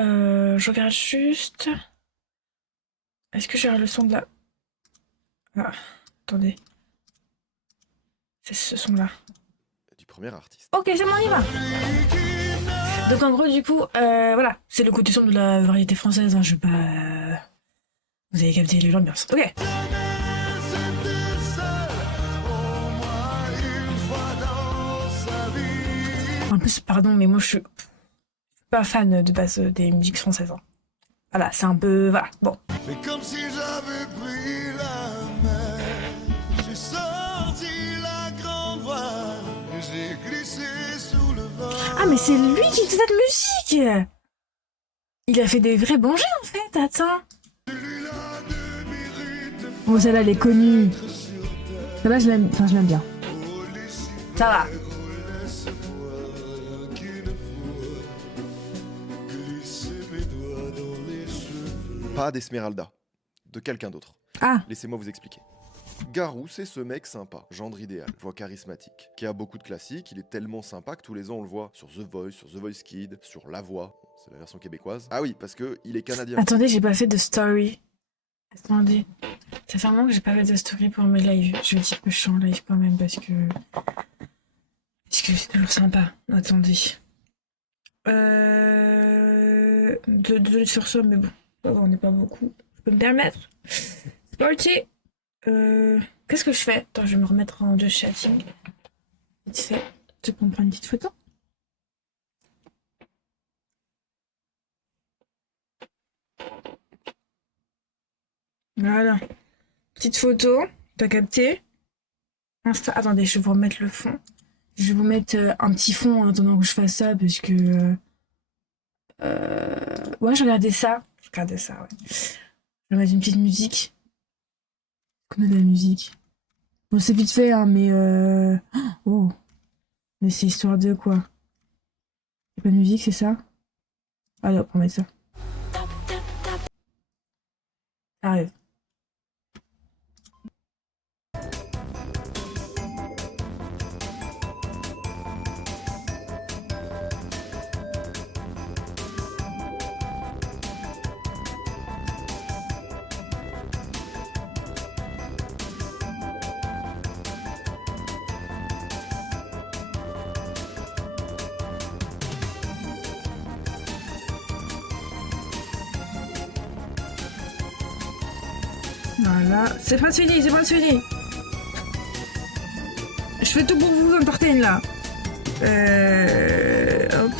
Je regarde juste. Est-ce que j'ai le son de la... Ah, attendez. C'est ce son-là. Du premier artiste. Ok, c'est bon, on y va. Donc en gros, du coup, voilà, c'est le côté son de la variété française. Hein, je vais pas... Vous avez capté l'ambiance. Ok. En plus, pardon, mais moi je suis pas fan de base des musiques françaises. Hein. Voilà, c'est un peu... Voilà, bon. C'est comme si j'avais pris la mer. J'ai sorti la grande voile. J'ai glissé sous le vent. Ah, mais c'est lui qui fait cette musique. Il a fait des vrais bons jets, en fait, attends. Bon, celle-là, elle est connue. Celle-là, je l'aime bien. Ça va. Pas d'Esmeralda, de quelqu'un d'autre. Ah. Laissez-moi vous expliquer. Garou, c'est ce mec sympa, gendre idéal, voix charismatique, qui a beaucoup de classiques, il est tellement sympa que tous les ans on le voit sur The Voice, sur The Voice Kid, sur La Voix, c'est la version québécoise. Ah oui, parce que il est canadien. Attendez, j'ai pas fait de story. Attendez. Ça fait un moment que j'ai pas fait de story pour mes lives. Je vais dire que je suis en live quand même parce que c'est toujours sympa. Attendez. De sur ça, mais bon. On n'est pas beaucoup. Je peux me permettre. C'est parti. Qu'est-ce que je fais? Attends, je vais me remettre en deux chatting. Vite fait. Tu peux me prendre une petite photo? Voilà. Petite photo. T'as capté? Attendez, je vais vous remettre le fond. Je vais vous mettre un petit fond en attendant que je fasse ça parce que... Ouais, je regardais ça. Ouais. Je vais mettre une petite musique. Qu'on a de la musique. Bon, c'est vite fait, hein, mais... Oh. Mais c'est histoire de quoi? Y'a pas de musique, c'est ça? Allez, hop, on va mettre ça. Arrive. Voilà, c'est pas fini. Je fais tout pour vous, entertain là. Hop.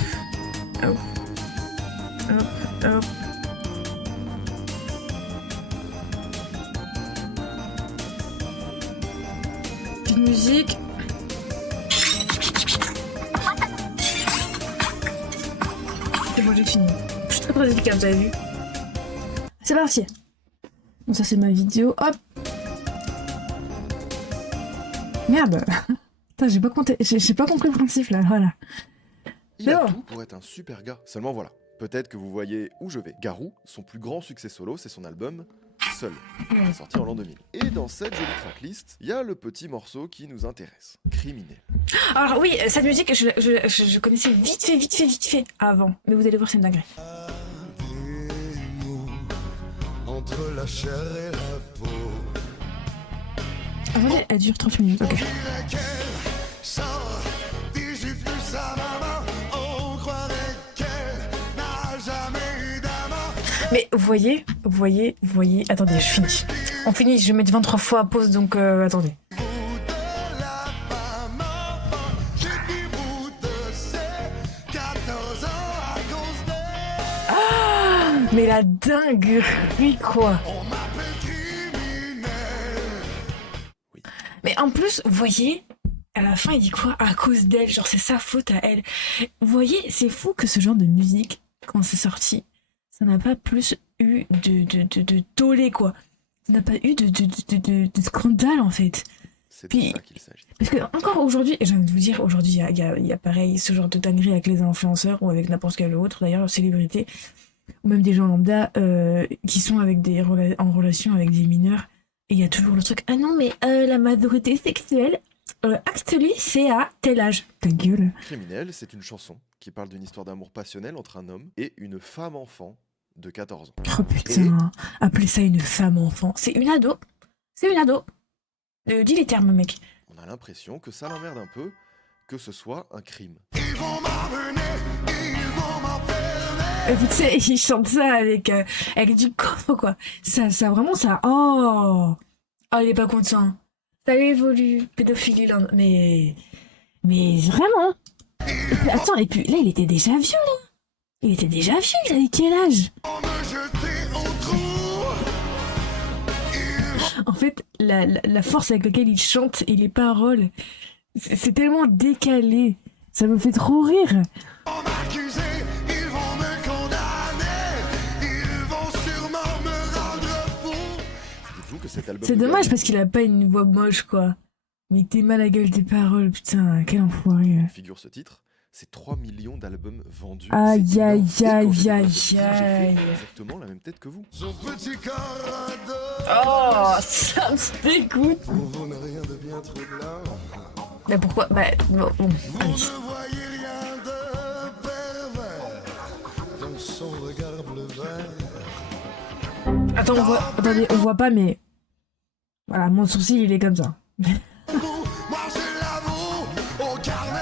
Petite musique. C'est bon, j'ai fini. Je suis très efficace, vous avez vu. C'est parti. Bon, ça c'est ma vidéo. Hop. Merde. Putain, j'ai pas compris le principe là. Voilà. Il a tout pour être un super gars. Seulement voilà. Peut-être que vous voyez où je vais. Garou, son plus grand succès solo, c'est son album Seul, sorti en l'an 2000. Et dans cette jolie tracklist, il y a le petit morceau qui nous intéresse. Criminel. Alors oui, cette musique, je connaissais vite fait avant. Mais vous allez voir, c'est une dinguerie. Entre la chair et la peau. Attendez, elle dure 30 minutes, ok. Mais vous voyez, attendez, je finis. On finit, je vais mettre 23 fois pause, donc attendez. Ah, mais la dinguerie, quoi. Mais en plus, vous voyez, à la fin, il dit quoi? À cause d'elle, genre c'est sa faute à elle. Vous voyez, c'est fou que ce genre de musique, quand c'est sorti, ça n'a pas plus eu de tollé, quoi. Ça n'a pas eu de scandale, en fait. C'est Puis, de ça qu'il s'agit. parce que, encore aujourd'hui, et j'ai envie de vous dire, aujourd'hui, il y a pareil, ce genre de dinguerie avec les influenceurs, ou avec n'importe quel autre, d'ailleurs, célébrité, ou même des gens lambda, qui sont avec en relation avec des mineurs, et il y a toujours le truc, ah non, mais la majorité sexuelle, Actually, c'est à tel âge. Ta gueule. Criminel, c'est une chanson qui parle d'une histoire d'amour passionnel entre un homme et une femme-enfant de 14 ans. Oh putain, appelez ça une femme-enfant. C'est une ado. C'est une ado. Dis les termes, mec. On a l'impression que ça l'emmerde un peu que ce soit un crime. Ils vont m'emmener, ils vont m'enfermer. Et puis tu sais, il chante ça avec du coffre, quoi. Ça vraiment, ça... Oh, il est pas content. Ça évolue, pédophilie, là. Mais vraiment. Attends, et puis là, il était déjà vieux, là. Il était déjà vieux, il avait quel âge? On me jeter au trou. En fait, la force avec laquelle il chante et les paroles, c'est tellement décalé. Ça me fait trop rire. Ils vont m'accuser, ils vont me condamner. Ils vont sûrement me rendre fou. Dites-vous que cet album C'est de dommage Garou parce qu'il a pas une voix moche, quoi. Mais t'es mal à la gueule des paroles, putain, quel enfoiré. figure ce titre, c'est 3 millions d'albums vendus. Aïe, C'est énorme. aïe, Et quand aïe, j'ai découvert aïe, ce titre, j'ai fait aïe. exactement la même tête que vous. Son petit corps ado. Oh, ça me dégoûte. Vous n'avez rien de bien troublant. Mais pourquoi? Bon, Vous allez. ne voyez rien de pervers dans son regard bleu vert. Attends, attendez, on voit pas, mais... Voilà, mon sourcil, il est comme ça. Vous mangez l'amour au carnet.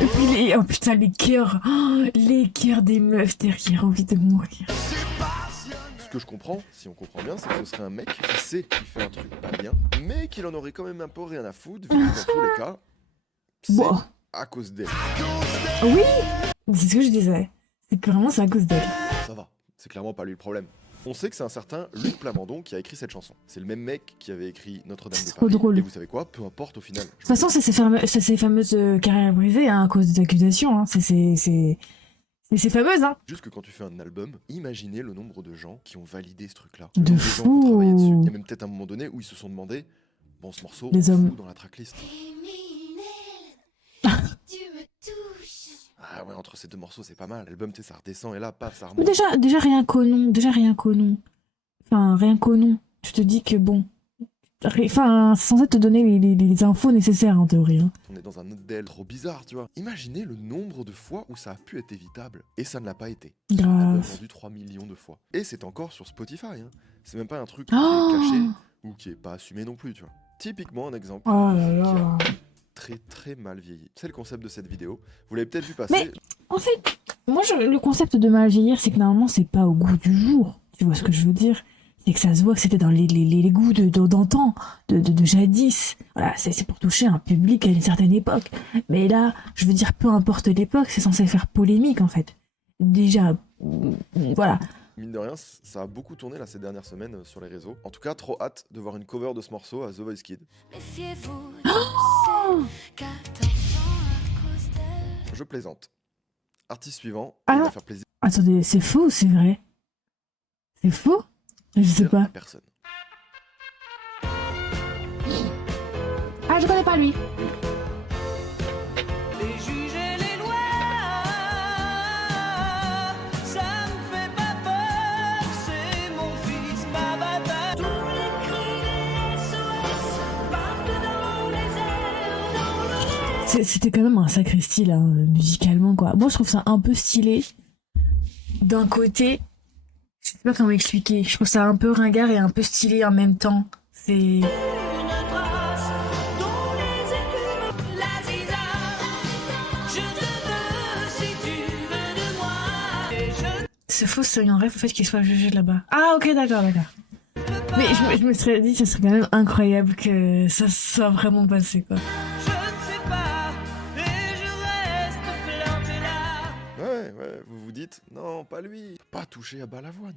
Et puis oh putain, les cœurs des meufs derrière, envie de mourir. C'est passionné. Ce que je comprends, si on comprend bien, c'est que ce serait un mec qui sait qu'il fait un truc pas bien, mais qu'il en aurait quand même un peu rien à foutre, vu que dans tous les cas, c'est Bon. à cause d'elle. Oui, c'est ce que je disais. C'est que vraiment, c'est à cause d'elle. Ça va, c'est clairement pas lui le problème. On sait que c'est un certain Luc Plamondon qui a écrit cette chanson. C'est le même mec qui avait écrit Notre-Dame de C'est Paris. trop drôle. Et vous savez quoi? Peu importe au final. De toute façon, c'est ces fameuses carrières brisées hein, à cause des accusations. Hein. C'est ces fameuses, hein. Juste que quand tu fais un album, imaginez le nombre de gens qui ont validé ce truc-là. De Le nombre gens qui ont travaillé dessus. fou. Il y a même peut-être un moment donné où ils se sont demandé, bon, ce morceau, Les on le hommes. fout dans la tracklist. Tu me touches. Ah ouais, entre ces deux morceaux, c'est pas mal. L'album, tu sais, ça redescend et là, paf, ça Mais remonte. déjà rien qu'au nom. Enfin, rien qu'au nom. Tu te dis que bon... Enfin, c'est censé te donner les infos nécessaires en théorie. Hein. On est dans un autre DL trop bizarre, tu vois. Imaginez le nombre de fois où ça a pu être évitable. Et ça ne l'a pas été. L'album Grave. vendu 3 millions de fois. Et c'est encore sur Spotify. Hein. C'est même pas un truc Oh, qui est caché ou qui est pas assumé non plus, tu vois. Typiquement un exemple oh là qui là. a très très mal vieilli. C'est le concept de cette vidéo. Vous l'avez peut-être vu passer. Mais- En fait, moi, le concept de mal vieillir, c'est que normalement, c'est pas au goût du jour. Tu vois ce que je veux dire? C'est que ça se voit que c'était dans les goûts d'antan, de jadis. Voilà, c'est pour toucher un public à une certaine époque. Mais là, je veux dire, peu importe l'époque, c'est censé faire polémique, en fait. Déjà, voilà. Mine de rien, ça a beaucoup tourné là ces dernières semaines sur les réseaux. En tout cas, trop hâte de voir une cover de ce morceau à The Voice Kids. Méfiez-vous, Oh, 14 ans à cause d'elle. Je plaisante. Artiste suivant, Ah. il va faire plaisir attendez, c'est faux ou c'est vrai? C'est faux? Je sais à pas. personne. Ah, je connais pas lui. Les juges et les lois, ça me fait pas peur, c'est mon fils, ma bataille. Tous les cris des SOS partent dans les airs, dans le C'était quand même un sacré style, hein, musicalement, quoi. Moi, je trouve ça un peu stylé. D'un côté, je sais pas comment expliquer. Je trouve ça un peu ringard et un peu stylé en même temps. C'est... une trace dans les écumes. La ziza, je te veux si tu veux de moi. Et je C'est faux, c'est un rêve, au fait, qu'il soit jugé là-bas. Ah, ok, d'accord. Mais je me serais dit, ça serait quand même incroyable que ça soit vraiment passé, quoi. ne sais pas, et je reste planté là. Ouais, vous vous dites, non, pas lui. Pas touché à Balavoine.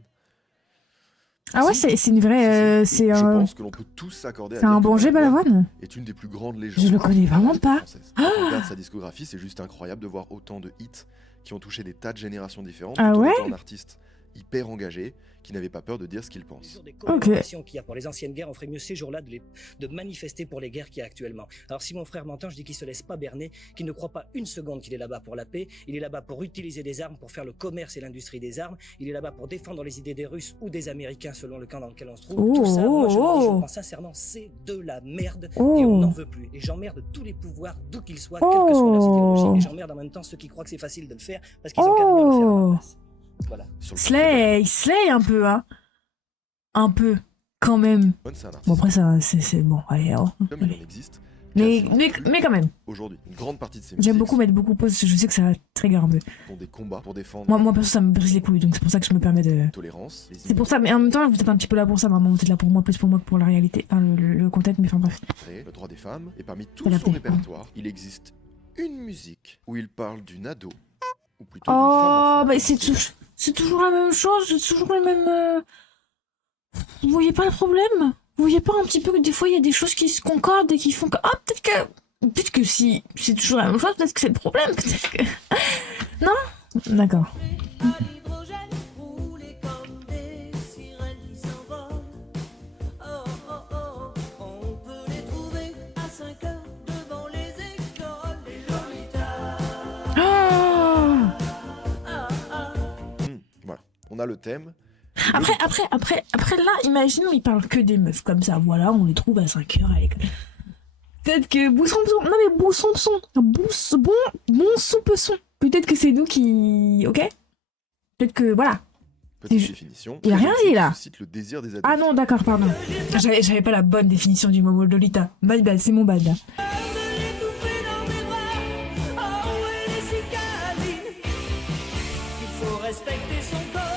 Ah ouais, Si. c'est une vraie... Si, c'est je un... pense que l'on peut tous s'accorder à C'est dire un que bon jet, Balavoine? est une des plus grandes légendes. Je le connais vraiment pas. françaises. Quand on regarde sa discographie, c'est juste incroyable de voir autant de hits qui ont touché des tas de générations différentes. Ah tout en ouais étant un artiste hyper engagé, qui n'avait pas peur de dire ce qu'il pense. Des commémorations qu'il y a pour les anciennes guerres, on ferait mieux ces jours-là de manifester pour les guerres qu'il y a actuellement. Alors si mon frère m'entend, je dis qu'il se laisse pas berner, qu'il ne croit pas une seconde qu'il est là-bas pour la paix. Il est là-bas pour utiliser des armes, pour faire le commerce et l'industrie des armes. Il est là-bas pour défendre les idées des Russes ou des Américains selon le camp dans lequel on se trouve. Oh, Tout ça, moi je oh, le dis, je oh. le pense sincèrement, c'est de la merde et Oh. on n'en veut plus. Et j'emmerde tous les pouvoirs, d'où qu'ils soient, quelle que soit leur idéologie. Et j'emmerde en même temps ceux qui croient que c'est facile de le faire parce qu'ils ont qu'à venir le faire à ma place. Voilà. Sur le papier, Slay un peu, hein. Un peu, quand même. Balavoine, c'est un artiste. Bon, après, ça, c'est bon, allez, oh. Comme il en existe. Mais, quasiment mais quand même, aujourd'hui, une grande partie de ces j'aime musiques beaucoup mettre beaucoup pause, je sais que ça va trigger un peu. sont des combats pour défendre Moi, perso, ça me brise les couilles, donc c'est pour ça que je me permets de... la tolérance, les C'est pour ça, mais en même temps, vous êtes un petit peu là pour ça, normalement, vous êtes là pour moi, plus pour moi que pour la réalité, enfin, le contexte, mais enfin, bref. immigrés, le droit des femmes, et parmi tout La son paix. répertoire, il existe une musique où il parle d'une ado, ou plutôt d'une Oh, femme mais enfant. c'est toujours la même chose, c'est toujours le même... Vous voyez pas le problème? Vous voyez pas un petit peu que des fois, il y a des choses qui se concordent et qui font que... Ah, peut-être que si c'est toujours la même chose, peut-être que c'est le problème, peut-être que... Non? D'accord. À l'hydrogène, rouler comme des sirènes qui s'envolent. Oh, oh, oh, on peut les trouver à 5 heures devant les écoles. Les Lolitas. Ah. Ah, ah. Voilà, on a le thème. Après, là, imaginons, il parle que des meufs comme ça, voilà, on les trouve à 5 heures à l'école. Peut-être que bon soupe-son. Peut-être que c'est nous qui... Ok? Peut-être que, voilà. Petite je- définition. il a rien dit, là. Suscite le désir des adultes. Ah non, d'accord, pardon. J'avais pas la bonne définition du mot Lolita. My bad, c'est mon bad. De l'étouffer dans mes bras. Oh, et les cicadines. Il faut respecter son corps.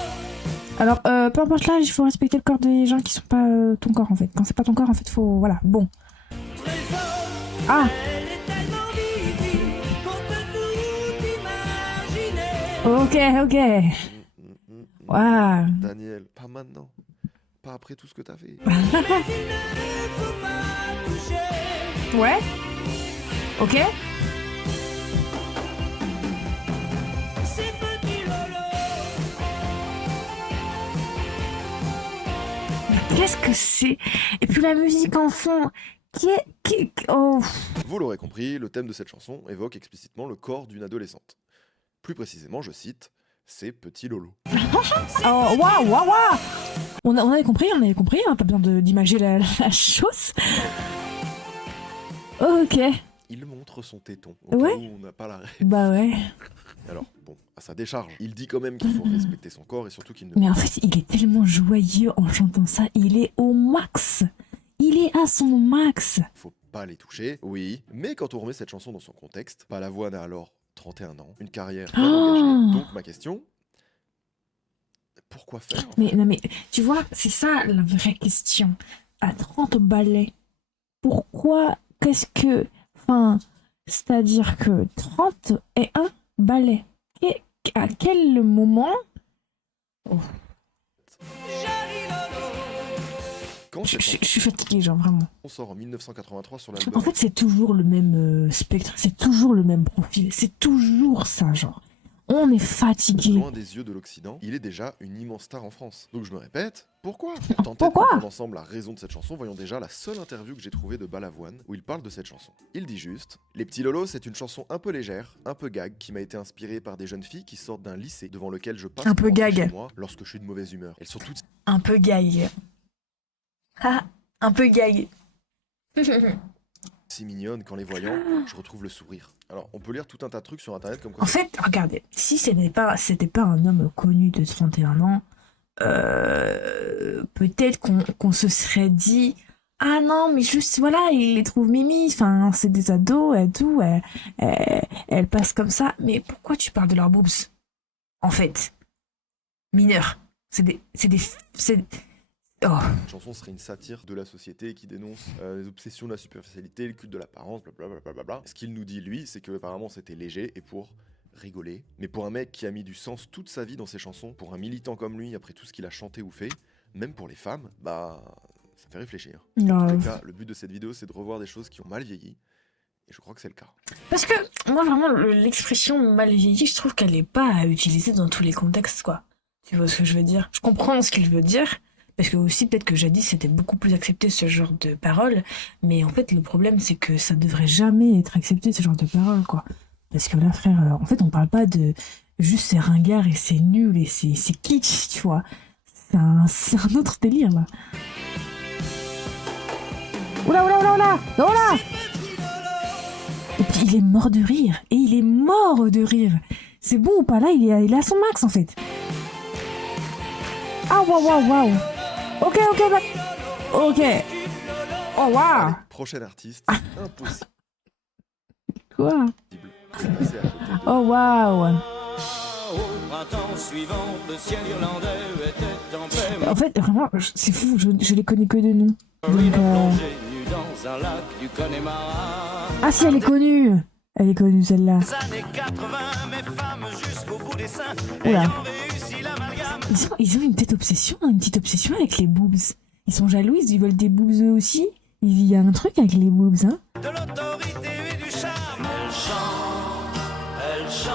Alors, peu importe l'âge, il faut respecter le corps des gens qui sont pas ton corps, en fait. Quand c'est pas ton corps, en fait, faut... Voilà, bon. Très fort. Ah, Elle est tellement divine qu'on peut tout imaginer. ok. Waouh. Daniel, pas maintenant. Pas après tout ce que t'as fait. Mais il ne faut pas toucher. Ouais. Ok. Ces petits lolos. Qu'est-ce que c'est? Et puis la musique en fond. Oh. Vous l'aurez compris, le thème de cette chanson évoque explicitement le corps d'une adolescente. Plus précisément, je cite, ces petits lolos. Oh, waouh. On avait compris, hein, pas besoin d'imager la chose. Ok. Il montre son téton, au Ouais. cas où on n'a pas la ré- Bah ouais. Alors, bon, à sa décharge, il dit quand même qu'il faut respecter son corps et surtout qu'il ne... Mais en fait, il est tellement joyeux en chantant ça, il est au max. Il est à son max. faut pas les toucher, oui. Mais quand on remet cette chanson dans son contexte, Balavoine a alors 31 ans, une carrière bien engagée. Donc ma question, pourquoi faire en Mais non, mais tu vois, c'est ça la vraie question. À 30 ballets, pourquoi, enfin, c'est-à-dire que 31 ballets, à quel moment... Joli lolo. Quand Je cette chanson suis fatiguée, genre, vraiment. sort en 1983 sur En l'album fait, c'est toujours le même spectre, c'est toujours le même profil, c'est toujours ça, genre. On est fatigué. Loin des yeux de l'Occident, il est déjà une immense star en France. Donc je me répète, pourquoi Pour tenter Pourquoi de comprendre ensemble la raison de cette chanson, voyons déjà la seule interview que j'ai trouvée de Balavoine où il parle de cette chanson. Il dit juste « Les petits lolos, c'est une chanson un peu légère, un peu gag, qui m'a été inspirée par des jeunes filles qui sortent d'un lycée devant lequel je passe Un peu pour rentrer gag. chez moi lorsque je suis de mauvaise humeur. Elles sont toutes Un peu gag. Ah, un peu gag. si mignonnes qu'en les voyant, je retrouve le sourire. » Alors, on peut lire tout un tas de trucs sur internet comme quoi... En fait, regardez, si c'était pas un homme connu de 31 ans, peut-être qu'on se serait dit ah non, mais juste, voilà, il les trouve mimi, enfin, c'est des ados et tout, elles passent comme ça. Mais pourquoi tu parles de leurs boobs? En fait, mineurs, oh. Cette chanson serait une satire de la société qui dénonce les obsessions de la superficialité, le culte de l'apparence, blablabla. Ce qu'il nous dit, lui, c'est que apparemment c'était léger et pour rigoler. Mais pour un mec qui a mis du sens toute sa vie dans ses chansons, pour un militant comme lui, après tout ce qu'il a chanté ou fait, même pour les femmes, bah, ça fait réfléchir. En tous les cas, le but de cette vidéo, c'est de revoir des choses qui ont mal vieilli. Et je crois que c'est le cas. Parce que, moi, vraiment, l'expression mal vieilli, je trouve qu'elle est pas à utiliser dans tous les contextes, quoi. Tu vois ce que je veux dire? Je comprends ce qu'il veut dire, parce que aussi peut-être que jadis c'était beaucoup plus accepté ce genre de paroles, mais en fait le problème c'est que ça devrait jamais être accepté ce genre de paroles, quoi. Parce que là, frère, en fait on parle pas de juste c'est ringard et c'est nul et c'est kitsch, tu vois. C'est un autre délire là. Oula, oula, oula, oula, oula! Et puis il est mort de rire, et il est mort de rire. C'est bon ou pas là, il est à son max en fait. Ah waouh waouh waouh. Ok ok ok. Oh waouh. Allez, prochain artiste, impossible Quoi? de passer à côté de... Oh waouh. Au printemps suivant, le ciel irlandais était en paix. En fait vraiment c'est fou, je les connais que de nom. Donc Plongé nu dans un lac du Connemara. ah si elle est connue. Elle est connue celle-là. Les années 80, mes femmes jusqu'au bout des seins. Oula. Ayant réussi l'amalgame. Ils ont une petite obsession avec les boobs. Ils sont jaloux, ils veulent des boobs eux aussi. Il y a un truc avec les boobs, hein. De l'autorité et du charme. Elle chante.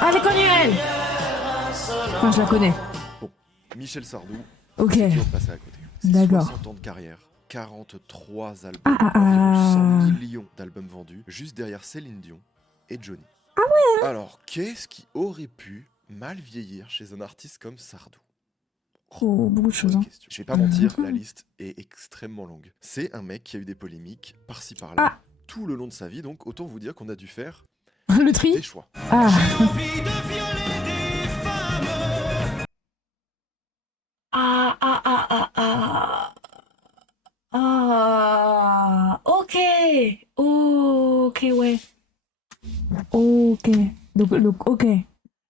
Ah, elle est connue, elle. Enfin, je la connais. Bon, Michel Sardou, Ok. c'est dur de passer à côté. C'est D'accord. 60 ans de carrière, 43 albums, Ah. environ 100 millions d'albums vendus, juste derrière Céline Dion et Johnny. Ah ouais. Alors, qu'est-ce qui aurait pu mal vieillir chez un artiste comme Sardou? Oh, beaucoup de choses, hein. Question. Je vais pas mentir, la liste est extrêmement longue. C'est un mec qui a eu des polémiques par-ci par-là Ah. tout le long de sa vie, donc autant vous dire qu'on a dû faire Le tri. des choix. Ah. J'ai envie de violer des femmes. Ok. Ok, ouais. Ok. Ok.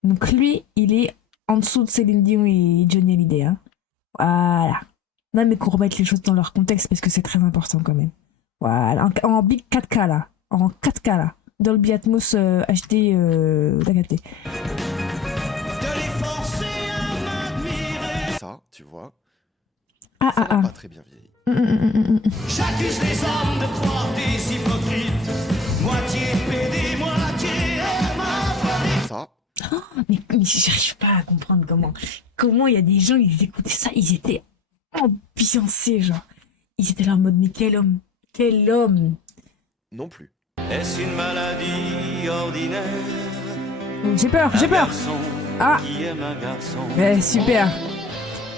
Donc lui, il est en dessous de Céline Dion et Johnny Hallyday, hein. Voilà. Non, mais qu'on remette les choses dans leur contexte parce que c'est très important quand même. Voilà. En big 4K là. En 4K là. Dolby Atmos HD, t'as capté. De les forcer à m'admirer. Ça, tu vois, Ah, ça ah, n'a ah. pas très bien vieilli. J'accuse les hommes de croire des hypocrites. Moitié pédé, moitié hermaphrodite. Ça, Mais j'arrive pas à comprendre comment il y a des gens, ils écoutaient ça, ils étaient ambiancés, genre. Ils étaient là en mode, mais quel homme. Quel homme. non plus. Est-ce une maladie ordinaire? J'ai peur, j'ai Un peur. garçon Ah. qui aime un garçon. Ouais, super.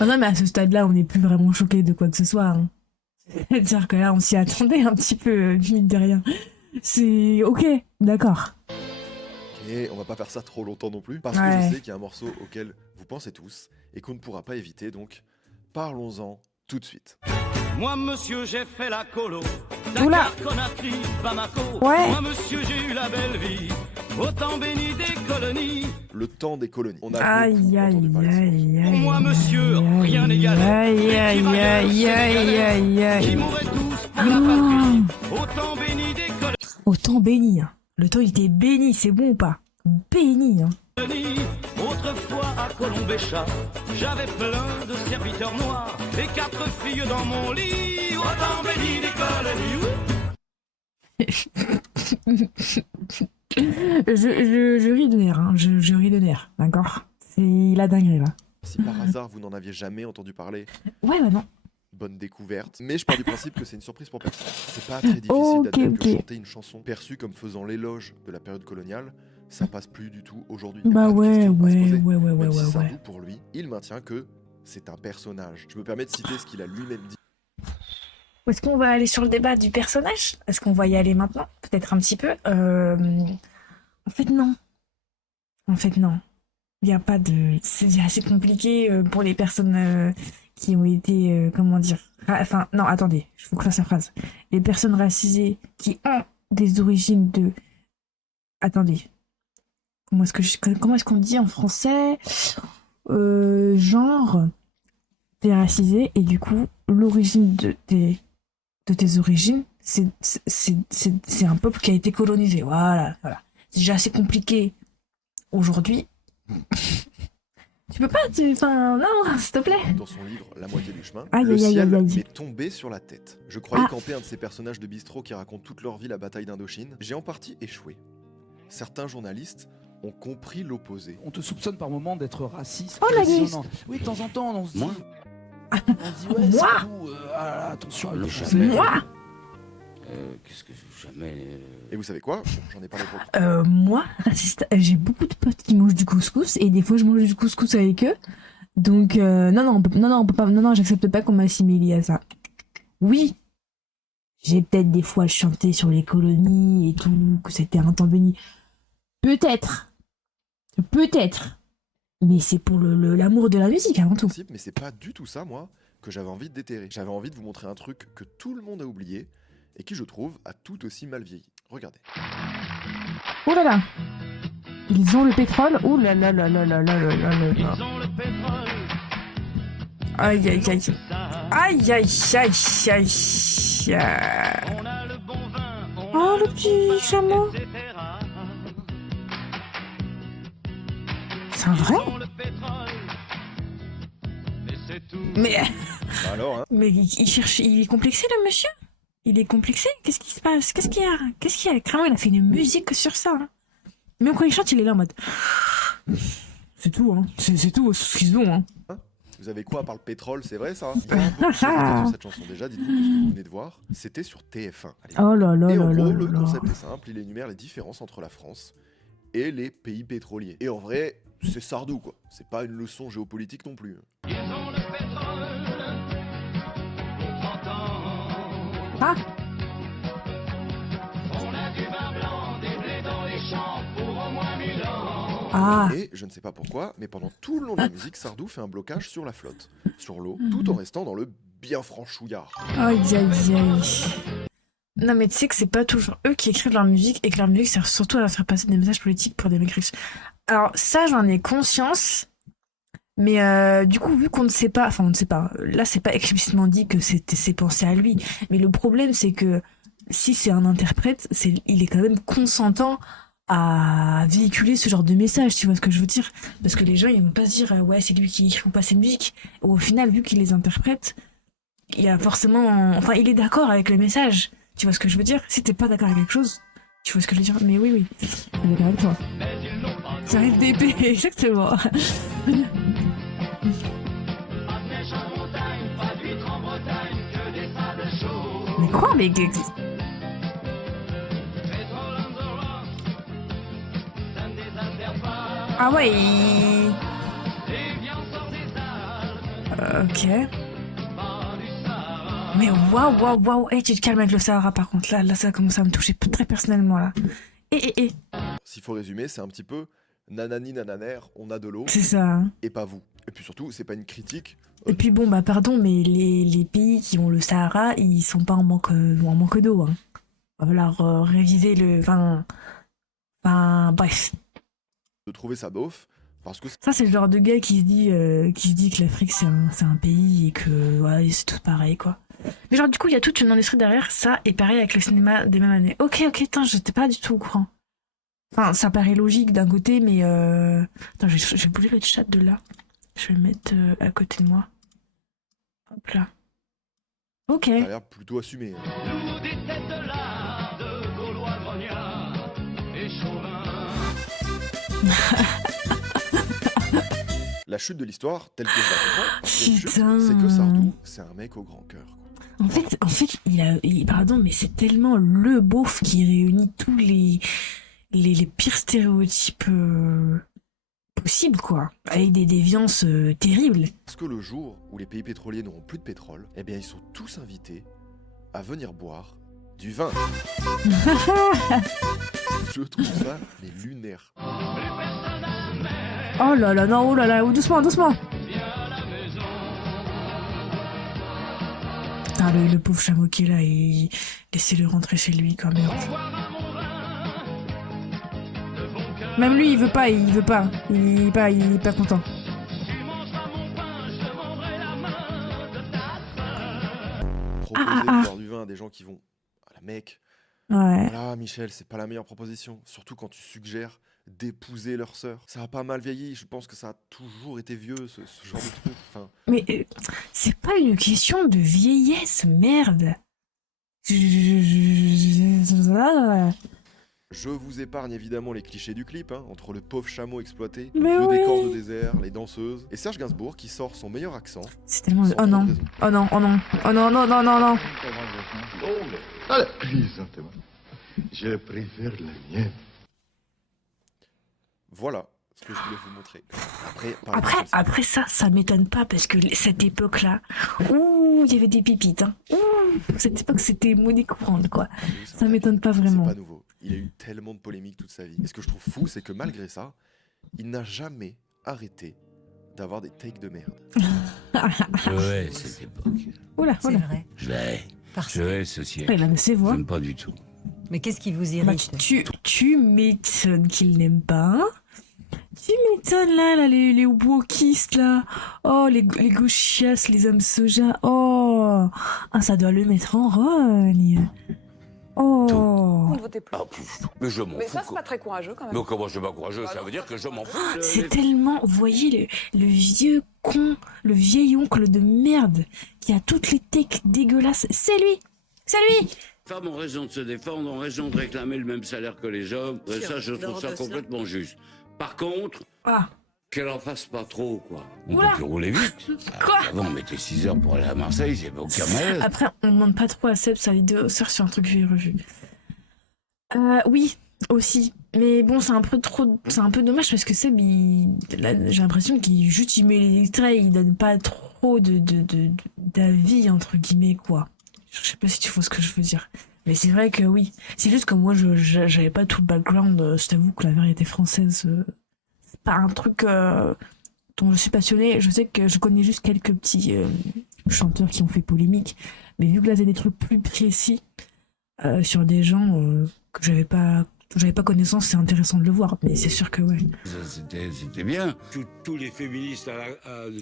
Ah non, mais à ce stade-là, on n'est plus vraiment choqué de quoi que ce soit, hein. C'est-à-dire que là, on s'y attendait un petit peu, mine de rien. C'est ok, d'accord. Et on va pas faire ça trop longtemps non plus, parce que Ouais. je sais qu'il y a un morceau auquel vous pensez tous et qu'on ne pourra pas éviter, donc parlons-en tout de suite. Moi, monsieur, j'ai fait la colo. Oula. Dakar, Conakry, Bamako. Ouais. Moi, monsieur, j'ai eu la belle vie. Au temps béni des colonies. Le temps des colonies. On a Aïe, beaucoup aïe, entendu parler de ce morceau. aïe, Pour aïe. moi, monsieur, aïe, rien n'égale. Aïe, Les aïe, tirailleurs aïe, aïe, sénégalais aïe, Qui aïe. mouraient tous pour la patrie. Au temps béni des Au temps béni, hein. Le temps, il était béni, c'est bon ou pas? Béni, hein. colonies. Autrefois, à Colombéchat, j'avais plein de serviteurs noirs. Et 4 filles dans mon lit. Au temps béni des colonies. Je ris de nerfs, hein. Je ris de nerfs, d'accord? C'est la dinguerie, là. Si par hasard vous n'en aviez jamais entendu parler, Ouais, bah non. bonne découverte. Mais je pars du principe que c'est une surprise pour personne. C'est pas très difficile Ok, d'admettre que ok. chanter une chanson perçue comme faisant l'éloge de la période coloniale, ça passe plus du tout aujourd'hui. Bah Pas de ouais, question à se ouais, poser. ouais, ouais, Même ouais, si ouais, Sardou, ouais. pour lui, il maintient que c'est un personnage. Je me permets de citer ce qu'il a lui-même dit. Est-ce qu'on va aller sur le débat du personnage? Est-ce qu'on va y aller maintenant? Peut-être un petit peu. En fait, non. En fait, non. Il n'y a pas de... C'est assez compliqué pour les personnes qui ont été... comment dire? Enfin, non, attendez. Il faut que je fasse la phrase. Les personnes racisées qui ont des origines de... Attendez. Comment est-ce qu'on dit en français? Genre... T'es racisé et du coup, l'origine de tes origines, c'est un peuple qui a été colonisé. Voilà. C'est déjà assez compliqué aujourd'hui. Tu peux pas, enfin, non, s'il te plaît. Dans son livre La moitié du chemin, Aïe, le aïe, aïe, ciel aïe, aïe. m'est tombé sur la tête. Je croyais Ah. camper un de ces personnages de bistrot qui racontent toute leur vie la bataille d'Indochine. J'ai en partie échoué. Certains journalistes ont compris l'opposé. On te soupçonne par moment d'être raciste. Oh, la dissonant. liste. Oui, de temps en temps, on se dit. Moi On se dit, ouais, Moi c'est tout. Ah là là, attention à le Jamais. Moi Qu'est-ce que jamais. Et vous savez quoi? Bon, j'en ai parlé pour Moi, raciste, j'ai beaucoup de potes qui mangent du couscous et des fois je mange du couscous avec eux. Donc non, on peut pas, non, j'accepte pas qu'on m'assimile à ça. Oui, j'ai peut-être des fois chanté sur les colonies et tout, que c'était un temps béni. Peut-être, mais c'est pour l'amour de la musique avant tout. principe, mais c'est pas du tout ça, moi, que j'avais envie de déterrer. J'avais envie de vous montrer un truc que tout le monde a oublié et qui, je trouve, a tout aussi mal vieilli. Regardez. Oh là là, ils ont le pétrole. Oh là là là là là là là là là là. Aïe aïe aïe. Aïe aïe aïe aïe aïe. Oh le petit chameau. C'est un vrai? Mais, Bah alors, hein. mais il cherche, il est complexé le monsieur? Il est complexé? Qu'est-ce qui se passe? Qu'est-ce qu'il y a? Qu'est-ce qu'il y a? Clairement, il a fait une musique sur ça. Hein. Même quand il chante, il est là en mode. C'est tout, hein. C'est tout ce qu'ils ont, hein. Vous avez quoi à part le pétrole, c'est vrai ça? Il y a beaucoup de choses à dire sur cette chanson. Déjà, dites-vous que ce que vous venez de voir, c'était sur TF1. Allez. Oh là là Et là en là gros, là le là. concept est simple, il énumère les différences entre la France et les pays pétroliers. Et en vrai, c'est Sardou quoi. C'est pas une leçon géopolitique non plus. Ah. Ah. Et je ne sais pas pourquoi, mais pendant tout le long de la musique, Sardou fait un blocage sur la flotte, sur l'eau, tout en restant dans le bien franchouillard. Aïe aïe aïe. Non mais tu sais que c'est pas toujours eux qui écrivent leur musique et que leur musique sert surtout à faire passer des messages politiques pour des mecs riches. Alors ça j'en ai conscience, mais du coup vu qu'on ne sait pas, enfin on ne sait pas, là c'est pas explicitement dit que c'est pensé à lui, mais le problème c'est que si c'est un interprète, il est quand même consentant à véhiculer ce genre de message, tu vois ce que je veux dire? Parce que les gens ils vont pas se dire ouais c'est lui qui écrit ou pas ses musiques. Au final vu qu'il les interprète, il a forcément, enfin il est d'accord avec le message. Tu vois ce que je veux dire? Si t'es pas d'accord avec quelque chose, tu vois ce que je veux dire? Mais oui, oui, je suis d'accord avec toi. Ça arrive d'épée, exactement. Mais quoi? Mais... Ah ouais, ok. Mais waouh, hey, tu te calmes avec le Sahara par contre, là ça commence à me toucher très personnellement là. Et. S'il faut résumer, c'est un petit peu nanani nananer, on a de l'eau, C'est ça. Hein. et pas vous. Et puis surtout, c'est pas une critique. Et puis bon, bah pardon, mais les pays qui ont le Sahara, ils sont pas en manque d'eau. Hein. Va falloir réviser le... Enfin, bref. De trouver ça beauf, parce que Ça, c'est le genre de gars qui se dit que l'Afrique, c'est un pays et que ouais, c'est tout pareil, quoi. Mais genre, du coup, il y a toute une industrie derrière ça, et pareil avec le cinéma des mêmes années. Ok, attends, j'étais pas du tout au courant. Enfin, ça paraît logique d'un côté, mais Attends, je vais bouger le chat de là. Je vais le mettre à côté de moi. Hop là. Ok. ça a l'air plutôt assumé. La chute de l'histoire, telle que je la comprends, c'est une chute, Putain. c'est que Sardou, c'est un mec au grand cœur. Quoi. En fait, pardon, mais c'est tellement le beauf qui réunit tous les pires stéréotypes possibles, quoi. Avec des déviances terribles. Parce que le jour où les pays pétroliers n'auront plus de pétrole, eh bien ils sont tous invités à venir boire du vin. Je trouve ça mais lunaire. Oh là là, non, oh là là, doucement. Putain, le pauvre chameau qui est là, et laissez-le rentrer chez lui, quand même. Même lui, il veut pas. Il est pas content. Proposer de boire du vin à des gens qui vont à la Mecque. Ouais. Voilà, Michel, c'est pas la meilleure proposition. Surtout quand tu suggères d'épouser leur sœur. Ça a pas mal vieilli, je pense que ça a toujours été vieux, ce genre de truc. Enfin, Mais c'est pas une question de vieillesse, merde. Je vous épargne évidemment les clichés du clip, hein, entre le pauvre chameau exploité, Mais le oui. décor de désert, les danseuses, et Serge Gainsbourg qui sort son meilleur accent. C'est tellement... sans Oh trop de non. raison. Oh non, oh non. Oh non, non, non, non, non. Allez, exactement. Je préfère la mienne. Voilà ce que je voulais vous montrer. Après, parlons de celle-ci. Après ça m'étonne pas parce que cette époque-là, ouh, il y avait des pépites, hein. Ouh, cette époque, c'était monnaie courante, quoi. Oui, c'est Ça un m'étonne pas classique, vraiment. C'est pas nouveau. Il a eu tellement de polémiques toute sa vie. Et ce que je trouve fou, c'est que malgré ça, il n'a jamais arrêté d'avoir des takes de merde. Je hais cette époque. Oula, C'est oula. vrai. Je la hais. Parce Je que... hais ce siècle. Il a ses voix. J'aime pas du tout. Mais qu'est-ce qui vous Bah, irrite? tu m'étonnes qu'il n'aime pas, hein. Tu m'étonnes là, les wokistes là. Oh, les gauchias, les hommes soja. Oh, ah, ça doit le mettre en rogne. Vous Oh, ne votez plus. Ah, pff, mais je m'en Mais fous. ça, c'est quoi. pas très courageux quand même. Mais comment je suis pas courageux? Ça veut dire que je m'en fous. c'est tellement... Vous voyez le vieux con, le vieil oncle de merde qui a toutes les techs dégueulasses. C'est lui. C'est lui. Les femmes ont raison de se défendre, ont raison de réclamer le même salaire que les hommes. Et ça, je trouve ça complètement juste. Par contre, Ah, qu'elle en fasse pas trop, quoi. On Oula. peut plus rouler vite. quoi? Avant, on mettait 6 heures pour aller à Marseille, c'est pas aucun malaise. Après, on demande pas trop à Seb sa vidéo sort sur un truc vu et revu. Oui, aussi. Mais bon, c'est un peu trop... C'est un peu dommage parce que Seb, là, j'ai l'impression qu'il juste il met les extraits, il donne pas trop d'avis, entre guillemets, quoi. Je sais pas si tu vois ce que je veux dire. Mais c'est vrai que oui. C'est juste que moi, j'avais pas tout le background. Je t'avoue que la vérité française, c'est pas un truc dont je suis passionnée. Je sais que je connais juste quelques petits chanteurs qui ont fait polémique. Mais vu que là, c'est des trucs plus précis sur des gens que j'avais pas connaissance, c'est intéressant de le voir. Mais c'est sûr que ouais. Ça, c'était bien. Tous les féministes